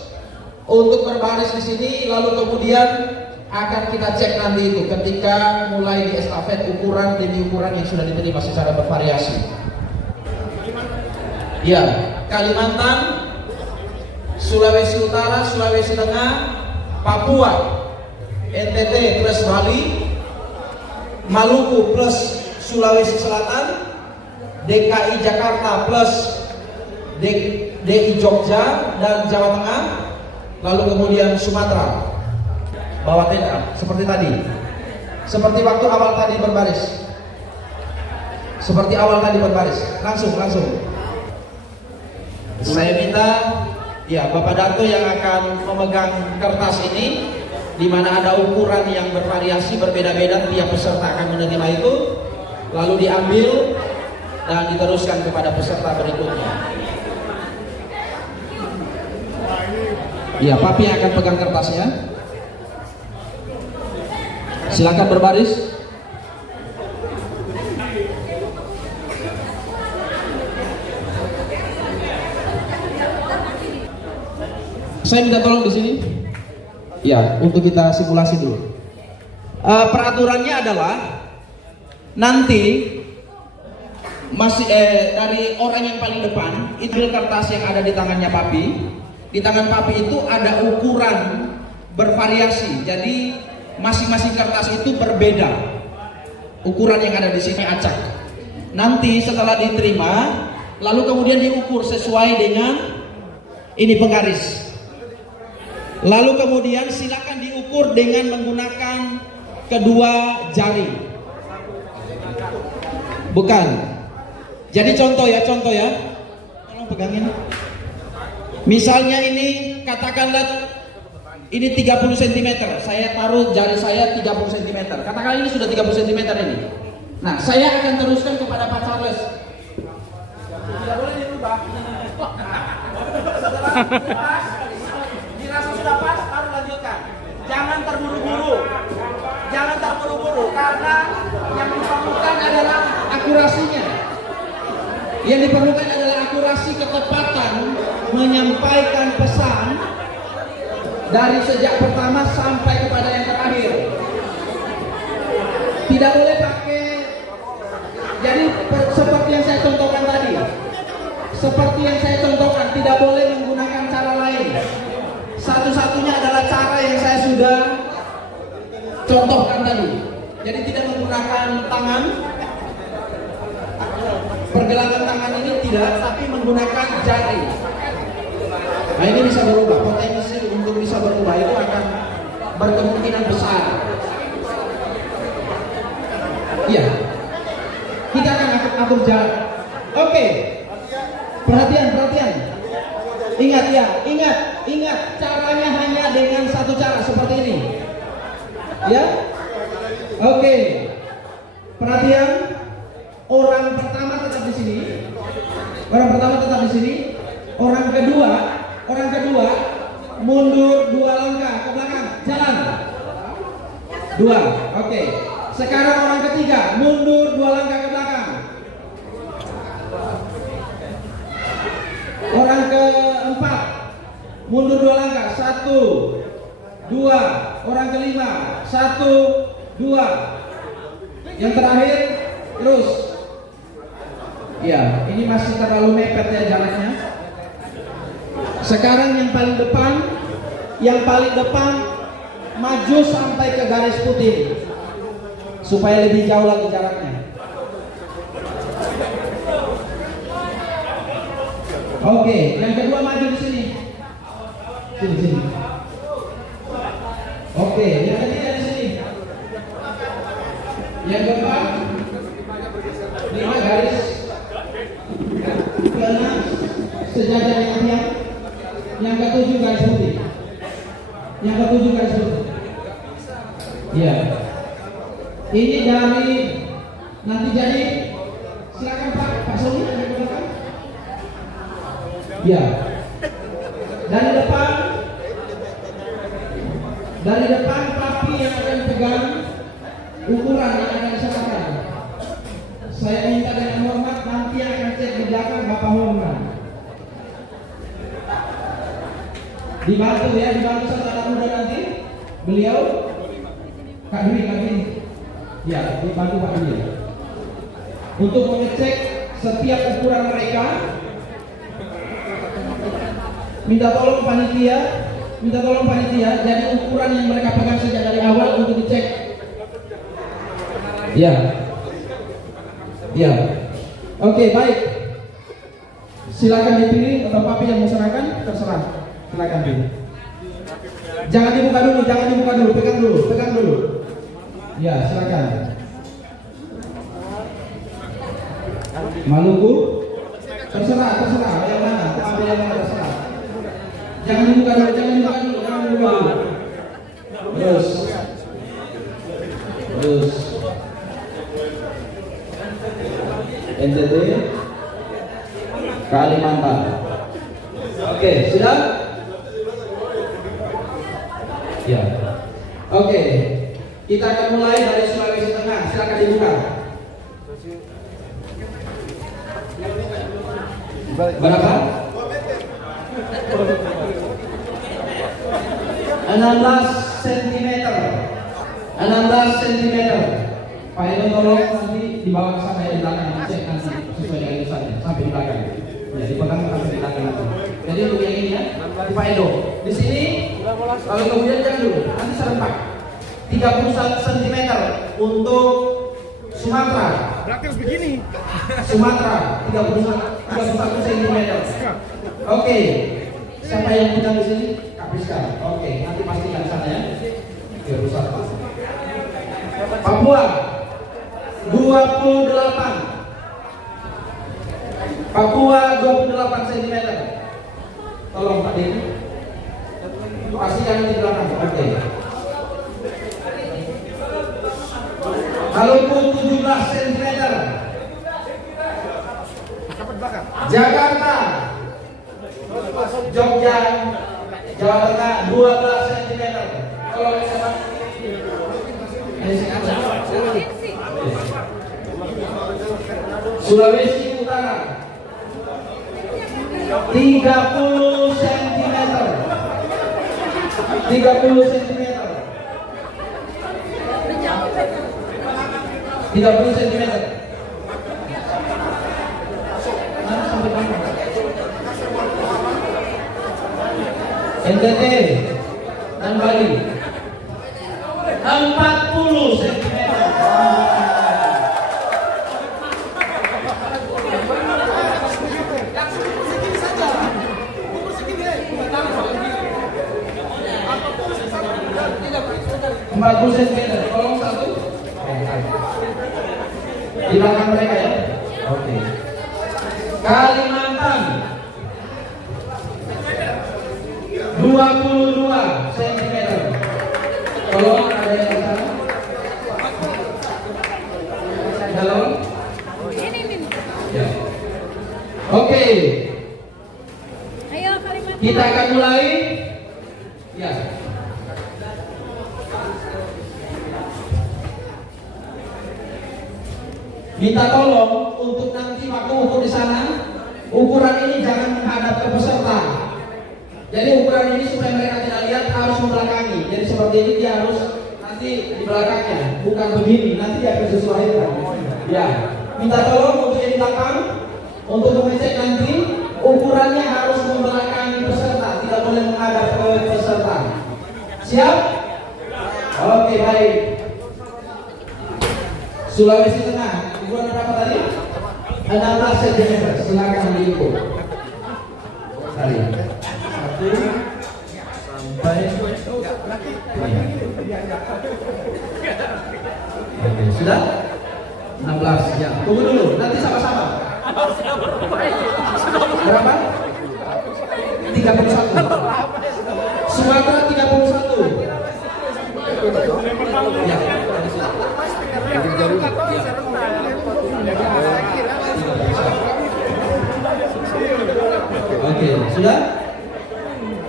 untuk berbaris di sini, lalu kemudian akan kita cek nanti itu ketika mulai di estafet ukuran demi ukuran yang sudah diterima secara bervariasi. Ya, Kalimantan, Sulawesi Utara, Sulawesi Tengah, Papua, NTT plus Bali, Maluku plus Sulawesi Selatan, DKI Jakarta plus DI Jogja dan Jawa Tengah, lalu kemudian Sumatera. Bawa tenda seperti tadi, seperti waktu awal tadi berbaris, langsung. Saya minta ya Bapak Dato yang akan memegang kertas ini, di mana ada ukuran yang bervariasi berbeda-beda, tiap peserta akan menerima itu, lalu diambil dan diteruskan kepada peserta berikutnya. Ya, Papi akan pegang kertasnya. Silakan berbaris. Saya minta tolong di sini. Ya, untuk kita simulasi dulu. Peraturannya adalah nanti masih dari orang yang paling depan itu kertas yang ada di tangannya Papi. Di tangan Papi itu ada ukuran bervariasi. Jadi masing-masing kertas itu berbeda ukuran yang ada di sini, acak. Nanti setelah diterima, lalu kemudian diukur sesuai dengan ini penggaris. Lalu kemudian silakan diukur dengan menggunakan kedua jari. Bukan. Jadi contoh ya. Tolong pegangin. Misalnya ini katakanlah ini 30 cm, saya taruh jari saya 30 cm. Katakan ini sudah 30 cm ini. Nah, saya akan teruskan kepada Pak Charles. Tidak boleh dirubah. Dirasa sudah pas, baru lanjutkan. Jangan terburu-buru, karena yang diperlukan adalah akurasinya. Yang diperlukan adalah akurasi, ketepatan menyampaikan pesan dari sejak pertama sampai kepada yang terakhir. Tidak boleh pakai, jadi seperti yang saya contohkan tadi, tidak boleh menggunakan cara lain. Satu-satunya adalah cara yang saya sudah contohkan tadi. Jadi tidak menggunakan tangan, pergelangan tangan ini tidak, tapi menggunakan jari. Nah, ini bisa berubah, potensi untuk bisa berubah itu akan berkemungkinan besar. Iya, kita akan atur jarak. Oke, perhatian. Ingat, caranya hanya dengan satu cara seperti ini. Ya, oke. Perhatian, orang pertama tetap di sini. Orang kedua mundur 2 langkah ke belakang, jalan 2. Oke. Sekarang orang ketiga mundur 2 langkah ke belakang. Orang keempat mundur 2 langkah, 1, 2. Orang kelima 1, 2. Yang terakhir terus. Ya, ini masih terlalu mepet ya jaraknya. Sekarang yang paling depan maju sampai ke garis putih supaya lebih jauh lagi jaraknya. Oke, yang kedua maju di sini. Sini. Oke, yang ketiga dari sini. Yang keempat, 5 garis. Keenam, sejajar yang tiang. Yang ketujuh garis putih. Yang ketujuh garis putih. Ya. Ini dari nanti jadi. Silakan Pak Sony yang di belakang. Ya. Dari depan papi yang akan pegang ukuran yang akan disamakan. Saya minta dengan hormat nanti yang akan cek di belakang Bapak Hormat. Dibantu ya, dibantu sama anak muda nanti. Beliau Kak Dwi. Ya, dibantu Pak Dwi. Untuk mengecek setiap ukuran mereka. Minta tolong panitia, jadi ukuran yang mereka pegang sejak dari awal untuk dicek. Ya. Oke, baik. Silakan dipilih atau papi yang menserahkan, terserah. Silakan pilih. Jangan dibuka dulu, pegang dulu. Ya, silakan. Maluku, terserah. Yang mana? Papi yang mana terserah. Jangan dibuka dulu. Terus. NTT Kalimantan. Oke, sudah? Ya. Oke. Kita akan mulai dari Sulawesi Tengah. Silakan dibuka. Berapa? 16 cm. Pak Edo tolong nanti dibawa ke sana di belakang, cek nanti sesuai dengan tulisannya sampai di belakang. Ya, dipegang sampai di belakang nanti. Jadi untuk yang ini ya, di Pak Edo. Di sini kalau kemudian jangan dulu, nanti serempak. 31 cm untuk Sumatera. Berarti harus begini. Sumatera 31 cm. Oke. Siapa yang pegang di sini? Kak Priska. Oke, nanti pastikan sana ya. 31. Papua 28. Papua 28 cm. Tolong Pak Dini. Pastikan di belakang. Oke. Maluku 17 cm. Jakarta, Jogja, Jawa Tengah 12 cm. Kalau siapa? Sulawesi Utara 30 cm. 30 cm. 30 cm. NTT dan Bali 40 cm. Tolong satu di belakang mereka ya. Oke. Kalimantan 22 cm. Tolong ada yang di sana. Halo. Ya. Oke. Ayo Kalimantan. Kita akan mulai. Ya. Minta tolong untuk nanti waktu ukur di sana, ukuran ini jangan menghadap ke peserta. Jadi ukuran ini supaya mereka tidak lihat harus membelakangi. Jadi seperti ini dia harus nanti di belakangnya, bukan begini. Nanti dia akan sesuaikan. Ya, minta tolong untuk yang di belakang untuk mengecek nanti ukurannya harus membelakangi peserta, tidak boleh menghadap ke peserta. Siap? Oke, baik. Sulawesi Tengah, ukuran berapa tadi? 16 cm. Silakan diukur. Tadi 1 sampai 3. Sudah? 16. Ya, tunggu dulu. Nanti sama-sama. Berapa? 31. Sumatera 31. Ya. Oke, sudah?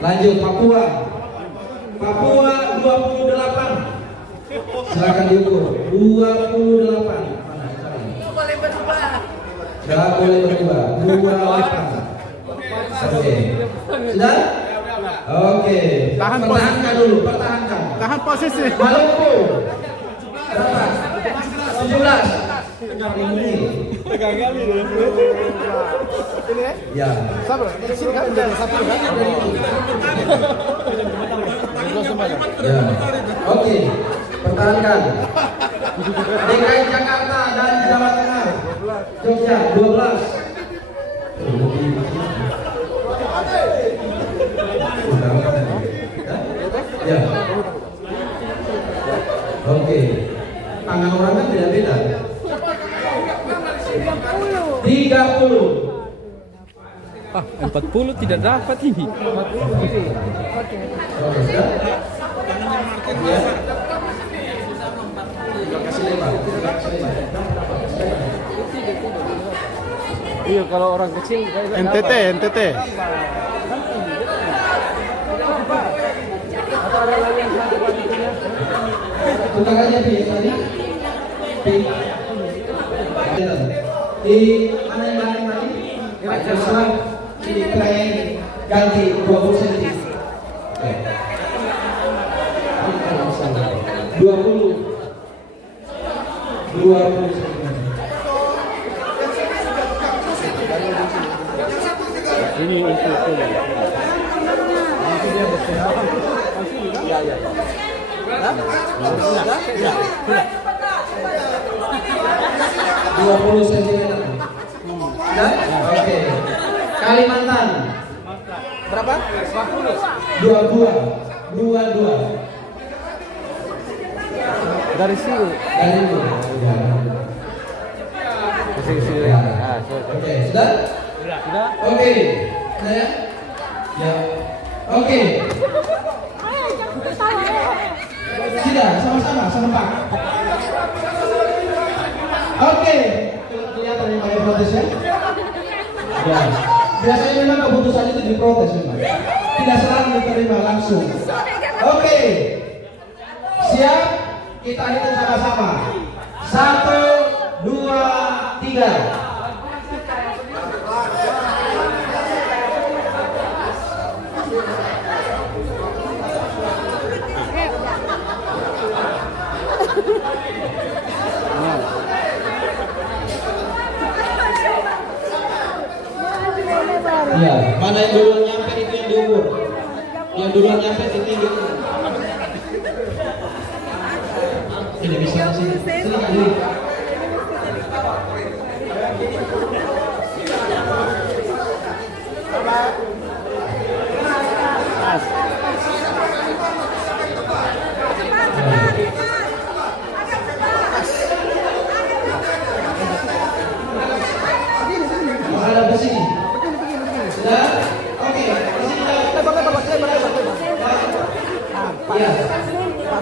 Lanjut Papua. Papua 28. Silakan diukur. 28. Gak boleh berubah. 28. Oke. Sudah? Oke. Pertahankan dulu, pertahankan. Tahan posisi. Maluku. Berapa? 17. Tegang kali. Ya. Sabar. Sini kan udah satu kan. Ya. Oke. Pertahankan. DKI Jakarta dan Jawa Tengah. Jogja 12. Ya. Oke. Tangan orang kan beda-beda. 30. 40 tidak dapat ini. Oke, sudah? Ya. Kasih lebar. Iya, kalau orang kecil NTT. Bukan aja Pi tadi. Pi. Di mana yang lain tadi? Kira-kira di play ganti 20 cm. 20 cm. ini untuk ya. 20 cm. Sudah? Oke. Kalimantan. Berapa? 22. dari sini. Dari itu. Ke sini. Ya. Sudah. Oke, sudah? Sudah. Oke. Saya. Ya. Oke. Sudah, sama-sama, serentak. Oke. Kelihatan yang pakai protes ya? Ya. Biasanya memang keputusan itu diprotes memang. Tidak selalu diterima langsung. Oke. Siap? Kita hitung sama-sama. 1, 2, 3. Ya, mana yang duluan nyampe itu yang diukur. Yang duluan nyampe itu yang diukur. Ini bisa sini. Sini Kak Dewi. Menghadap ke sini. Sudah? Oke. Di sini. Ya.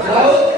Laut.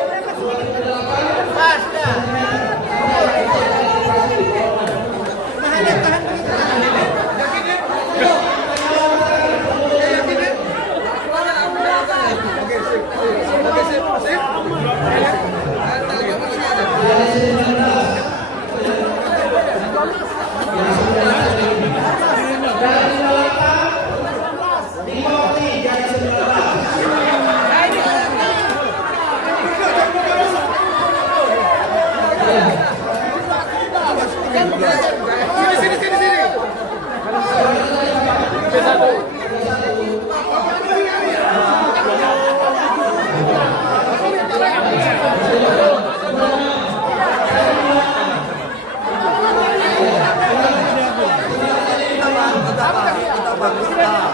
啊！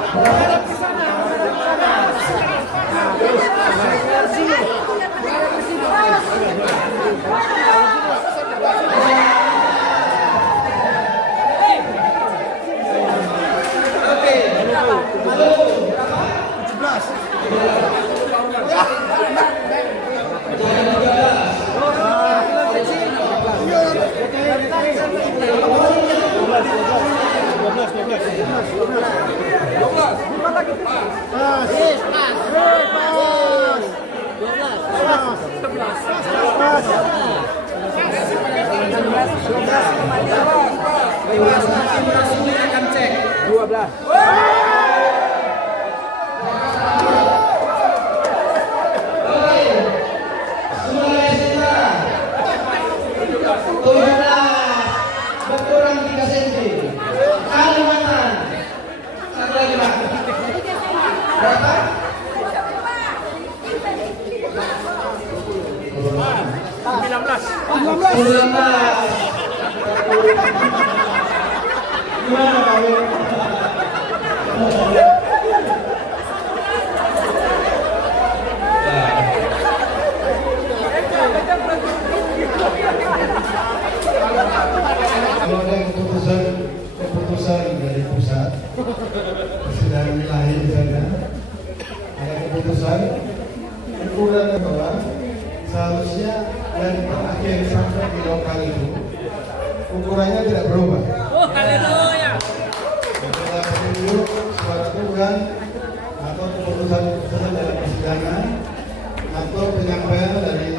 Akan cek 12. berkurang 3 cm. Kalimantan. Satu lagi Pak. Berapa? 19. Gimana Pak Wir? Kalau ada keputusan dari pusat, persidangan wilayah di sana, ada keputusan ukuran bahwa seharusnya yang terakhir sampai di lokal itu ukurannya tidak berubah. Oh, haleluya. Setelah penunjuk suatu ukuran atau keputusan dalam persidangan atau penyampaian dari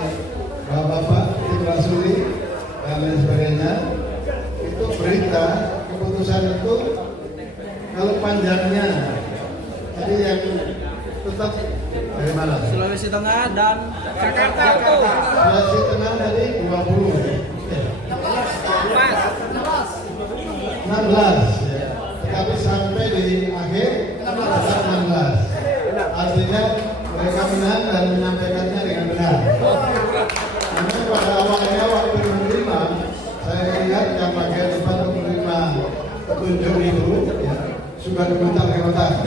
bapak-bapak tim rasuli dan lain sebagainya, itu berita keputusan itu kalau panjangnya jadi yang tetap dari mana? Sulawesi Tengah dan Jakarta. Sulawesi Tengah dari 20 16 ya. Tetapi sampai di akhir tetap 16. Artinya mereka menang dan menyampaikannya dengan benar. Karena pada awalnya waktu menerima, saya lihat yang bagian depan menerima petunjuk itu ya, sudah gemetar-gemetar.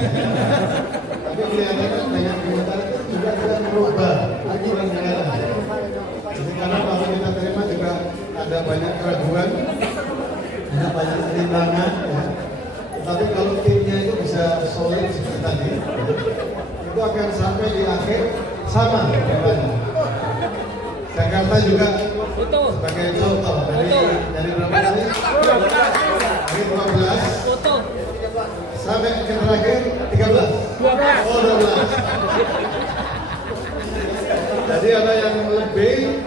Tapi kelihatannya dengan gemetar itu juga tidak berubah aturan yang ada. Jadi karena waktu kita terima juga ada banyak keraguan, ada banyak pertimbangan. Ya. Tapi kalau timnya itu bisa solid seperti tadi, itu akan sampai di akhir sama jawabannya. Jakarta juga sebagai contoh dari berapa kali? Dari 12 sampai ke terakhir 13. Oh 12. Jadi ada yang lebih,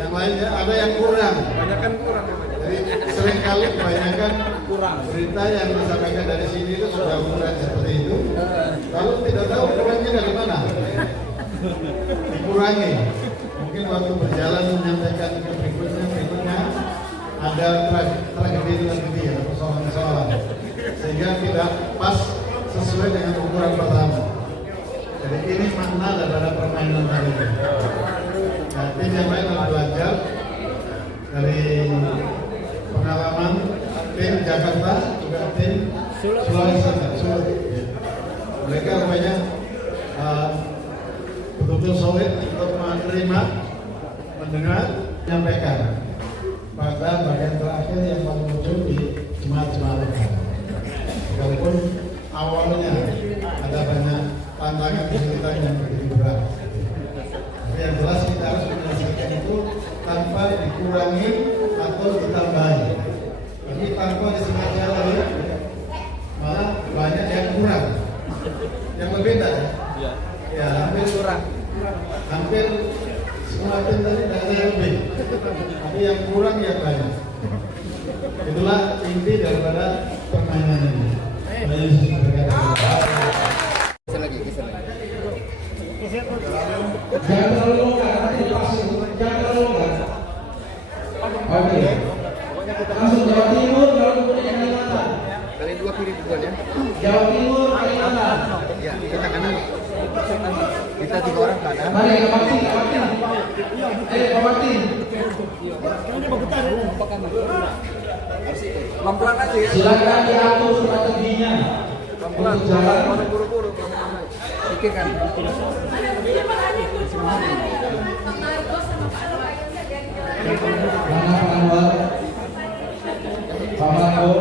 yang lainnya ada yang kurang. Kebanyakan kurang. Jadi seringkali kebanyakan kurang. Berita yang disampaikan dari sini itu sudah kurang seperti itu. Kalau tidak tahu kurangnya dari mana, dikurangi. Mungkin waktu berjalan menyampaikan ke berikutnya ada tragedi ada persoalan-persoalan sehingga tidak pas sesuai dengan ukuran pertama. Jadi ini makna daripada permainan tadi. Nah, tim yang lain harus belajar dari pengalaman tim Jakarta juga tim Sulawesi. Mereka rupanya betul-betul solid untuk menerima, mendengar, menyampaikan. Pada bagian terakhir yang paling muncul di jemaat-jemaat. Walaupun awalnya ada banyak tantangan kesulitan yang begitu berat. Tapi yang jelas kita harus menyelesaikan itu tanpa dikurangi atau ditambahi. Ini tanpa disengaja lagi, malah banyak yang kurang. Yang berbeda ya? Ya, hampir kurang. Hampir semua tim tadi tidak ada yang lebih. Tapi yang kurang yang banyak. Itulah inti daripada permainan ini. jangan terlalu longgar, nanti dipasung. Jangan terlalu longgar. Oke. Langsung Jawa Timur, Jawa kemudian Kalimantan. Kali dua kiri bukan ya? Jawa Timur, Kalimantan. Ya, kita kanan. Kita 3 orang kanan. Mari Pak Bakti, Pak Bakti. Ayo Pak Bakti. Pelan-pelan aja ya. Silakan diatur strateginya untuk jalan. Buru-buru. Pikirkan. Mana Pak Anwar? Pak Marco?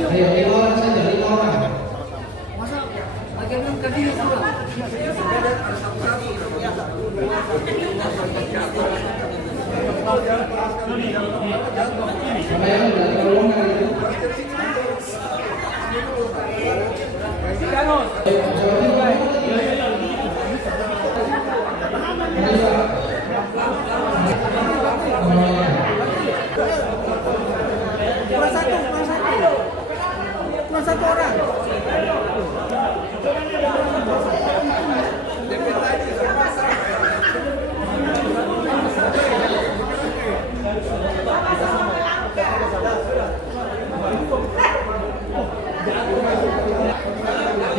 Ayo, 5 orang saja, 5 orang. Kamera udah terlalu kali itu. Cuma satu orang.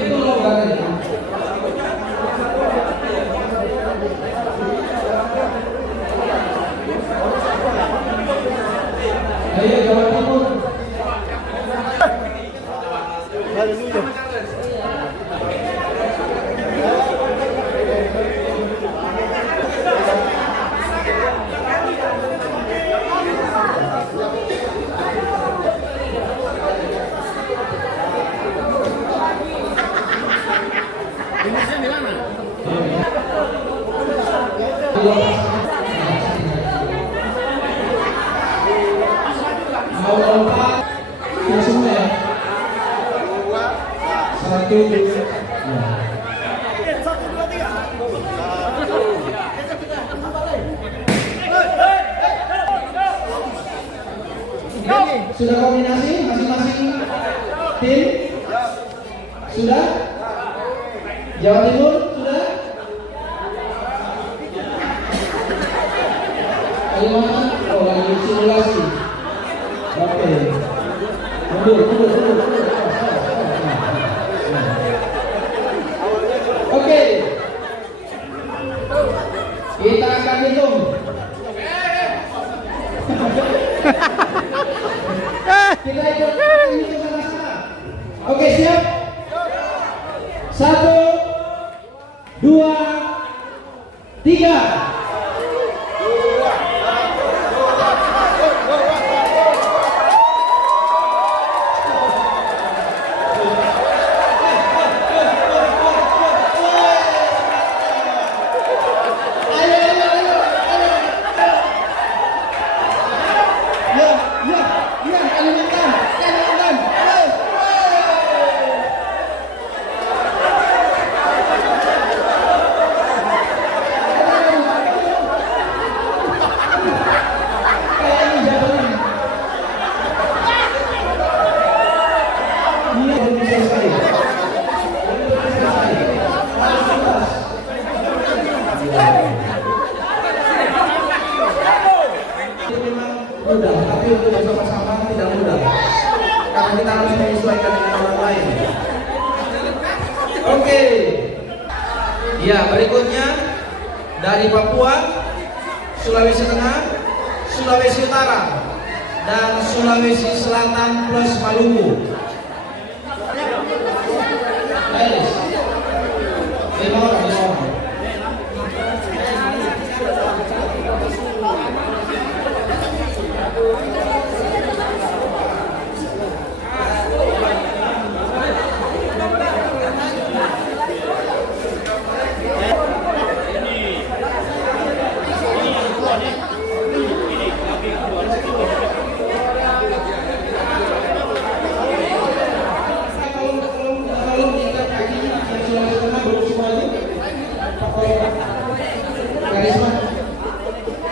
Itu longgar itu. Ayo Jawa Timur. Mau lompat langsung ya. 1 Sudah koordinasi masing-masing tim? Sudah? Jawa Timur sudah? Kalimantan? Oh, lagi simulasi. Oke. Mundur. Oke. Kita akan hitung. Kita hitung sama-sama. Oke, siap? 1, 2, 3. Mudah, tapi untuk bersama-sama tidak mudah karena kita harus menyesuaikan dengan orang lain. Oke. Ya, berikutnya dari Papua, Sulawesi Tengah, Sulawesi Utara, dan Sulawesi Selatan plus Maluku. Baik. 5 orang.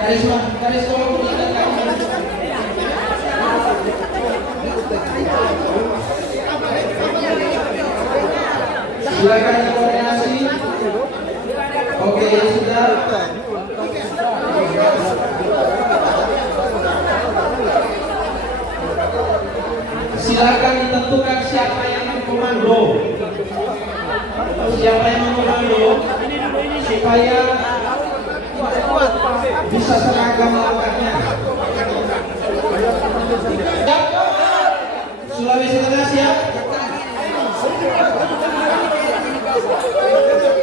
Garis tolong diikat kaki. Silakan koordinasi. Oke, sudah. Silakan ditentukan siapa yang mengkomando. Siapa yang mengkomando supaya bisa seragam melakukannya. Siap? Sulawesi Tengah siap?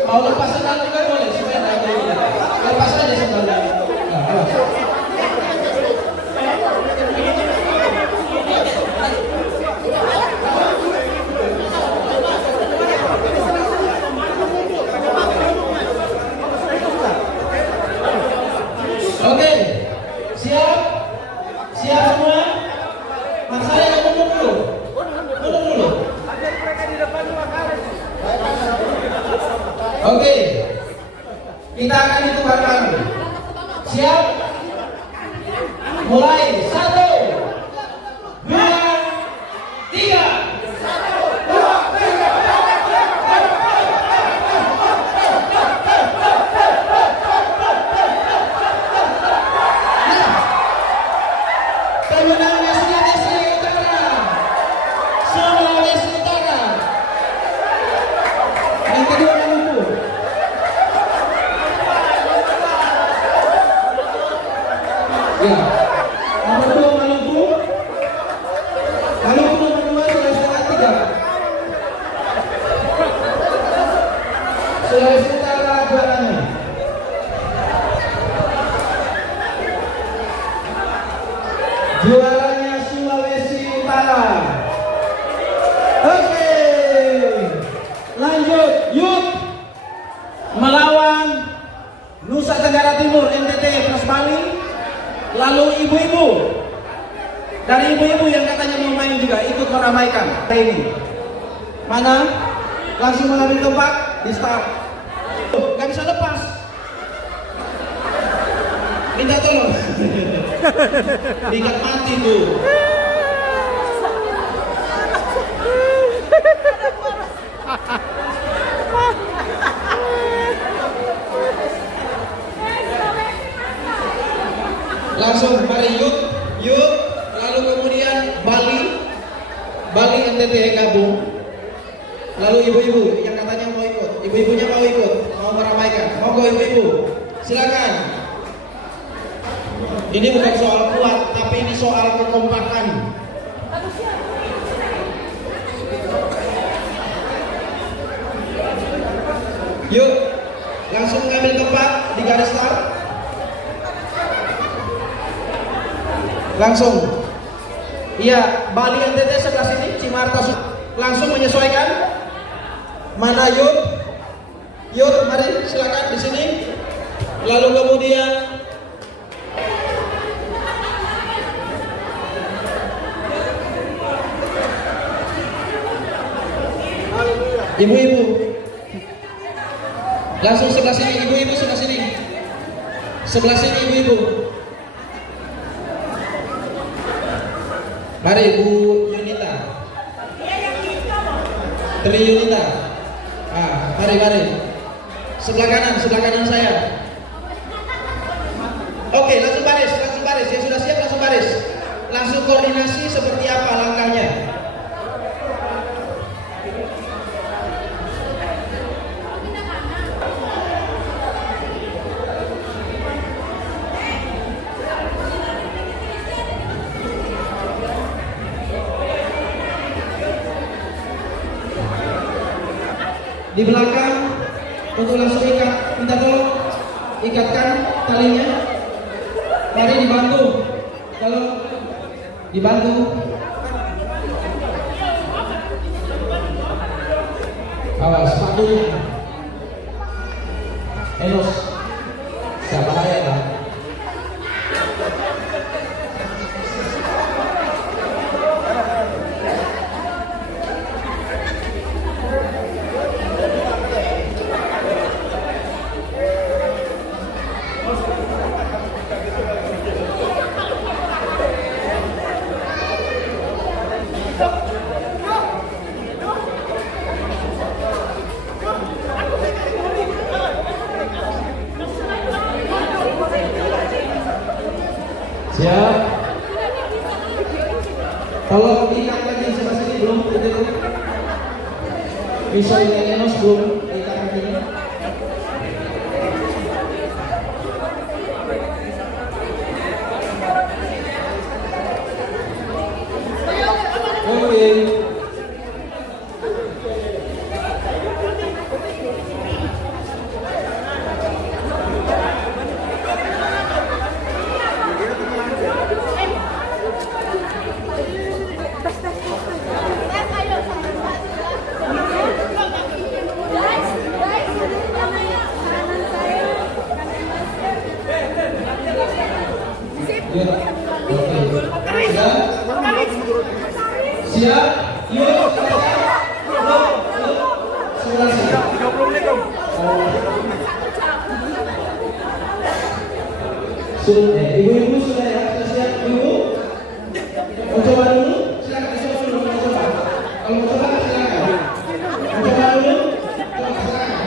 Mau lepas sendal juga boleh supaya tidak jauh. Lepas aja sendalnya. pemenangnya Sulawesi Utara. Sulawesi Utara. Yang kedua Maluku. Ya. Nomor 2 Maluku. Maluku nomor 2 sudah setengah 3. Sulawesi Utara juaranya. Juaranya Sulawesi Utara. Oke. Lanjut, Youth melawan Nusa Tenggara Timur, NTT plus Bali. Lalu ibu-ibu. Dari ibu-ibu yang katanya mau main juga ikut meramaikan hari ini. Mana? Langsung mengambil tempat di start. Gak bisa lepas. Minta tolong. Diikat mati tuh. Langsung mari Youth, lalu kemudian Bali NTT gabung. Lalu ibu-ibu yang katanya mau ikut, ibu-ibunya mau ikut, mau meramaikan. Monggo ibu-ibu, silakan. Ini bukan soal kuat, tapi ini soal kekompakan. Yuk, langsung mengambil tempat di garis start. Langsung. Iya, Bali NTT sebelah sini, Cimarta langsung menyesuaikan. Mana Youth, mari silakan di sini. Lalu kemudian ibu-ibu langsung sebelah sini, ibu-ibu sebelah sini. Sebelah sini ibu-ibu. Mari Bu Yunita. Tri Yunita. Mari. Sebelah kanan saya. Oke, langsung baris. Ya sudah siap, langsung baris. Langsung koordinasi seperti apa langkahnya. Di belakang untuk langsung ikat, minta tolong ikatkan talinya. Mari dibantu, kalau dibantu. Awas sepatunya. Enos, siapa bahaya kan? Siap. Kalau ikat lagi sebelah sini belum, bisa ikat Enos belum ikat kakinya. Oke. Siap? Yuk, sebelah sini. 30 menit dong. Ibu-ibu sudah ya? Sudah siap ibu? Mau coba dulu? Silakan dicoba dulu, mau coba. Kalau mau coba silakan. Mau coba dulu? Coba silakan.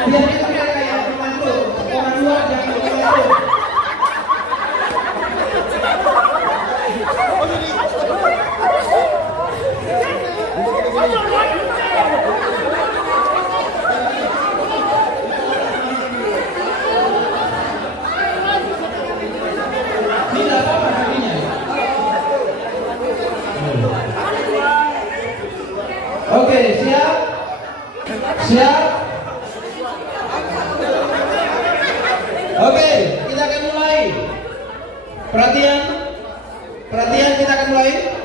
Biar Perhatian, perhatian, kita akan mulai.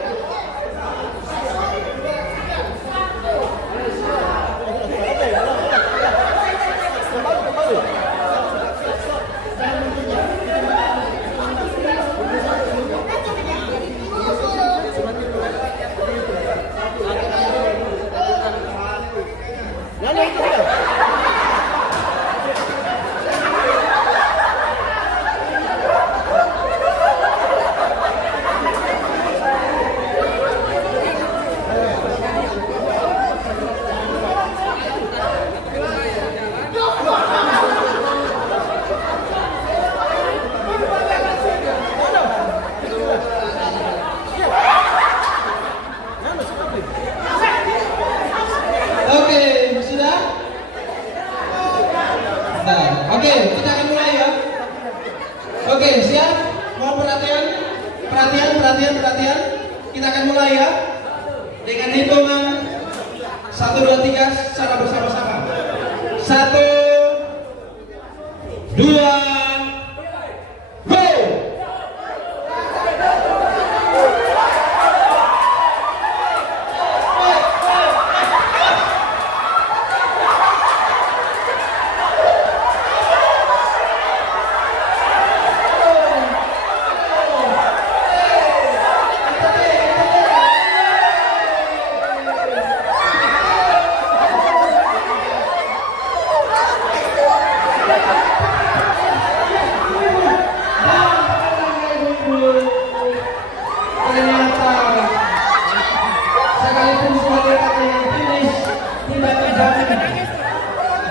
Oke, sudah? Nah, oke, kita akan mulai ya. Oke, siap? Mohon perhatian. Perhatian, perhatian, perhatian. Kita akan mulai ya. Dengan hitungan 1, 2, 3 secara bersama-sama. 1, 2, go! Ternyata sekalipun sebagai kata yang finish tidak terjamin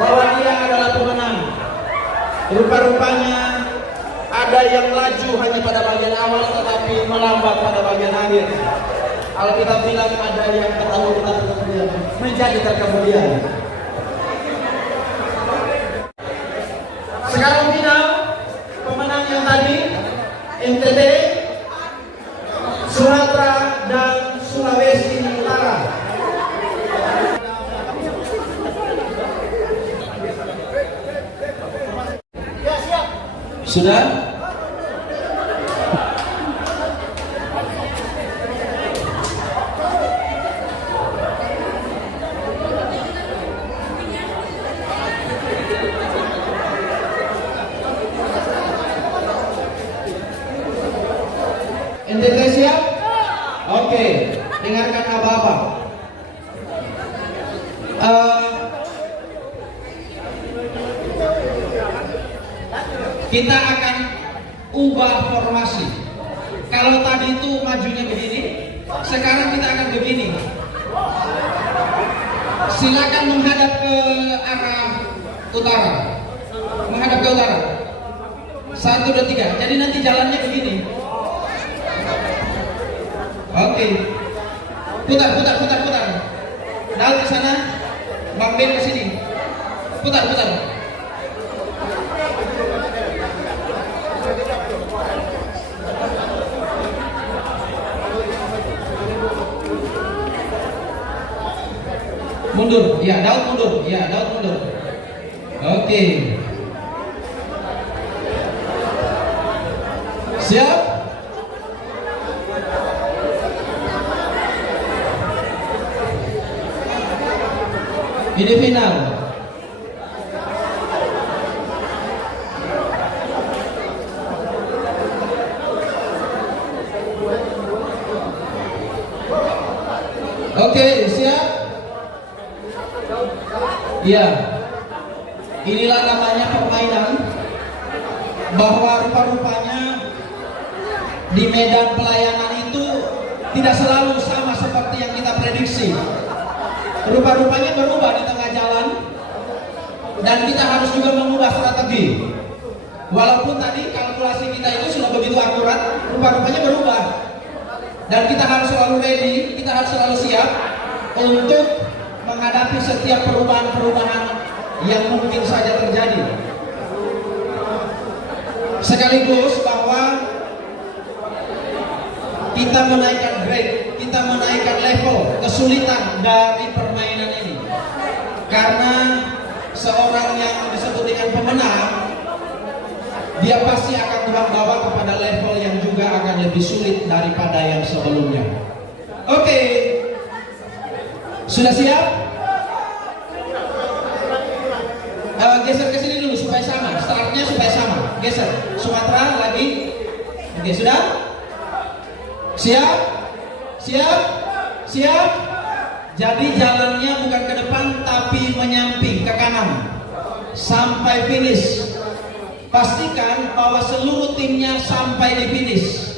bahwa dia adalah pemenang. Rupa-rupanya ada yang laju hanya pada bagian awal tetapi melambat pada bagian akhir. Alkitab bilang ada yang terdahulu tetapi kemudian menjadi terkemudian. Sekarang final pemenang yang tadi NTT, Sumatera dan Sulawesi Utara. Sudah? NTT siap? Oke, dengarkan apa-apa. Kita akan ubah formasi. Kalau tadi itu majunya begini, sekarang kita akan begini. Silakan menghadap ke arah utara. Menghadap ke utara. 1, 2, 3. Jadi nanti jalannya begini. Oke. Putar, putar, putar, putar. Daud ke sana, Bang Ben ke sini. Putar, putar. Mundur, ya Daud mundur, ya Daud mundur. Oke. Siap? Ini final. Oke, siap? Ya. Inilah namanya permainan, bahwa rupa-rupanya di medan pelayanan itu tidak selalu sama seperti yang kita prediksi. Rupa-rupanya berubah di tengah jalan, dan kita harus juga mengubah strategi. Walaupun tadi kalkulasi kita itu sudah begitu akurat, rupa-rupanya berubah, dan kita harus selalu ready, kita harus selalu siap untuk menghadapi setiap perubahan-perubahan yang mungkin saja terjadi. Sekaligus bahwa kita menaikkan grade, kita menaikkan level kesulitan dari permainan ini. Karena seorang yang disebut dengan pemenang, dia pasti akan Tuhan bawa kepada level yang juga lebih sulit daripada yang sebelumnya. Oke, sudah siap? Geser ke sini dulu supaya sama, startnya supaya sama. Geser, Sumatera lagi. Oke, sudah? Siap? Siap? Siap? Jadi jalannya bukan ke depan tapi menyamping ke kanan sampai finish. Pastikan bahwa seluruh timnya sampai di finish.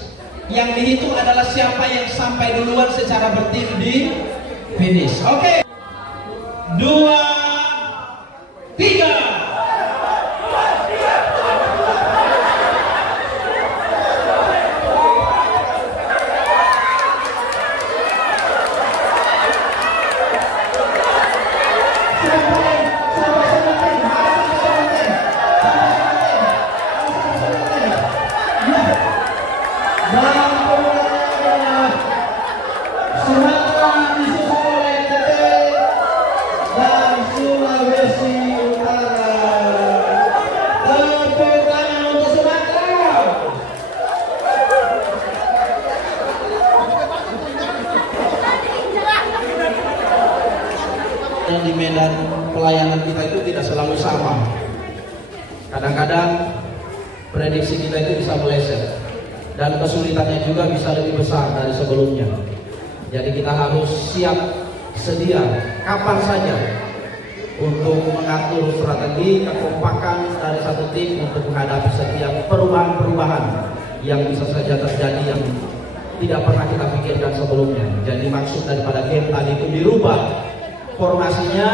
Yang dihitung adalah siapa yang sampai duluan secara bertim di finish. Oke. 2, 3. Di medan pelayanan kita itu tidak selalu sama. Kadang-kadang prediksi kita itu bisa meleset dan kesulitannya juga bisa lebih besar dari sebelumnya. Jadi kita harus siap sedia kapan saja untuk mengatur strategi kekompakan dari satu tim untuk menghadapi setiap perubahan-perubahan yang bisa saja terjadi yang tidak pernah kita pikirkan sebelumnya. Jadi maksud daripada game tadi itu dirubah formasinya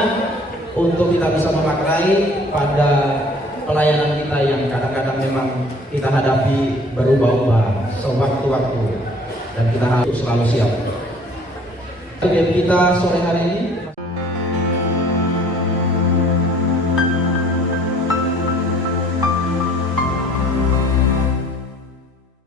untuk kita bisa memaknai pada pelayanan kita yang kadang-kadang memang kita hadapi berubah-ubah sewaktu-waktu dan kita harus selalu siap. Game kita sore hari ini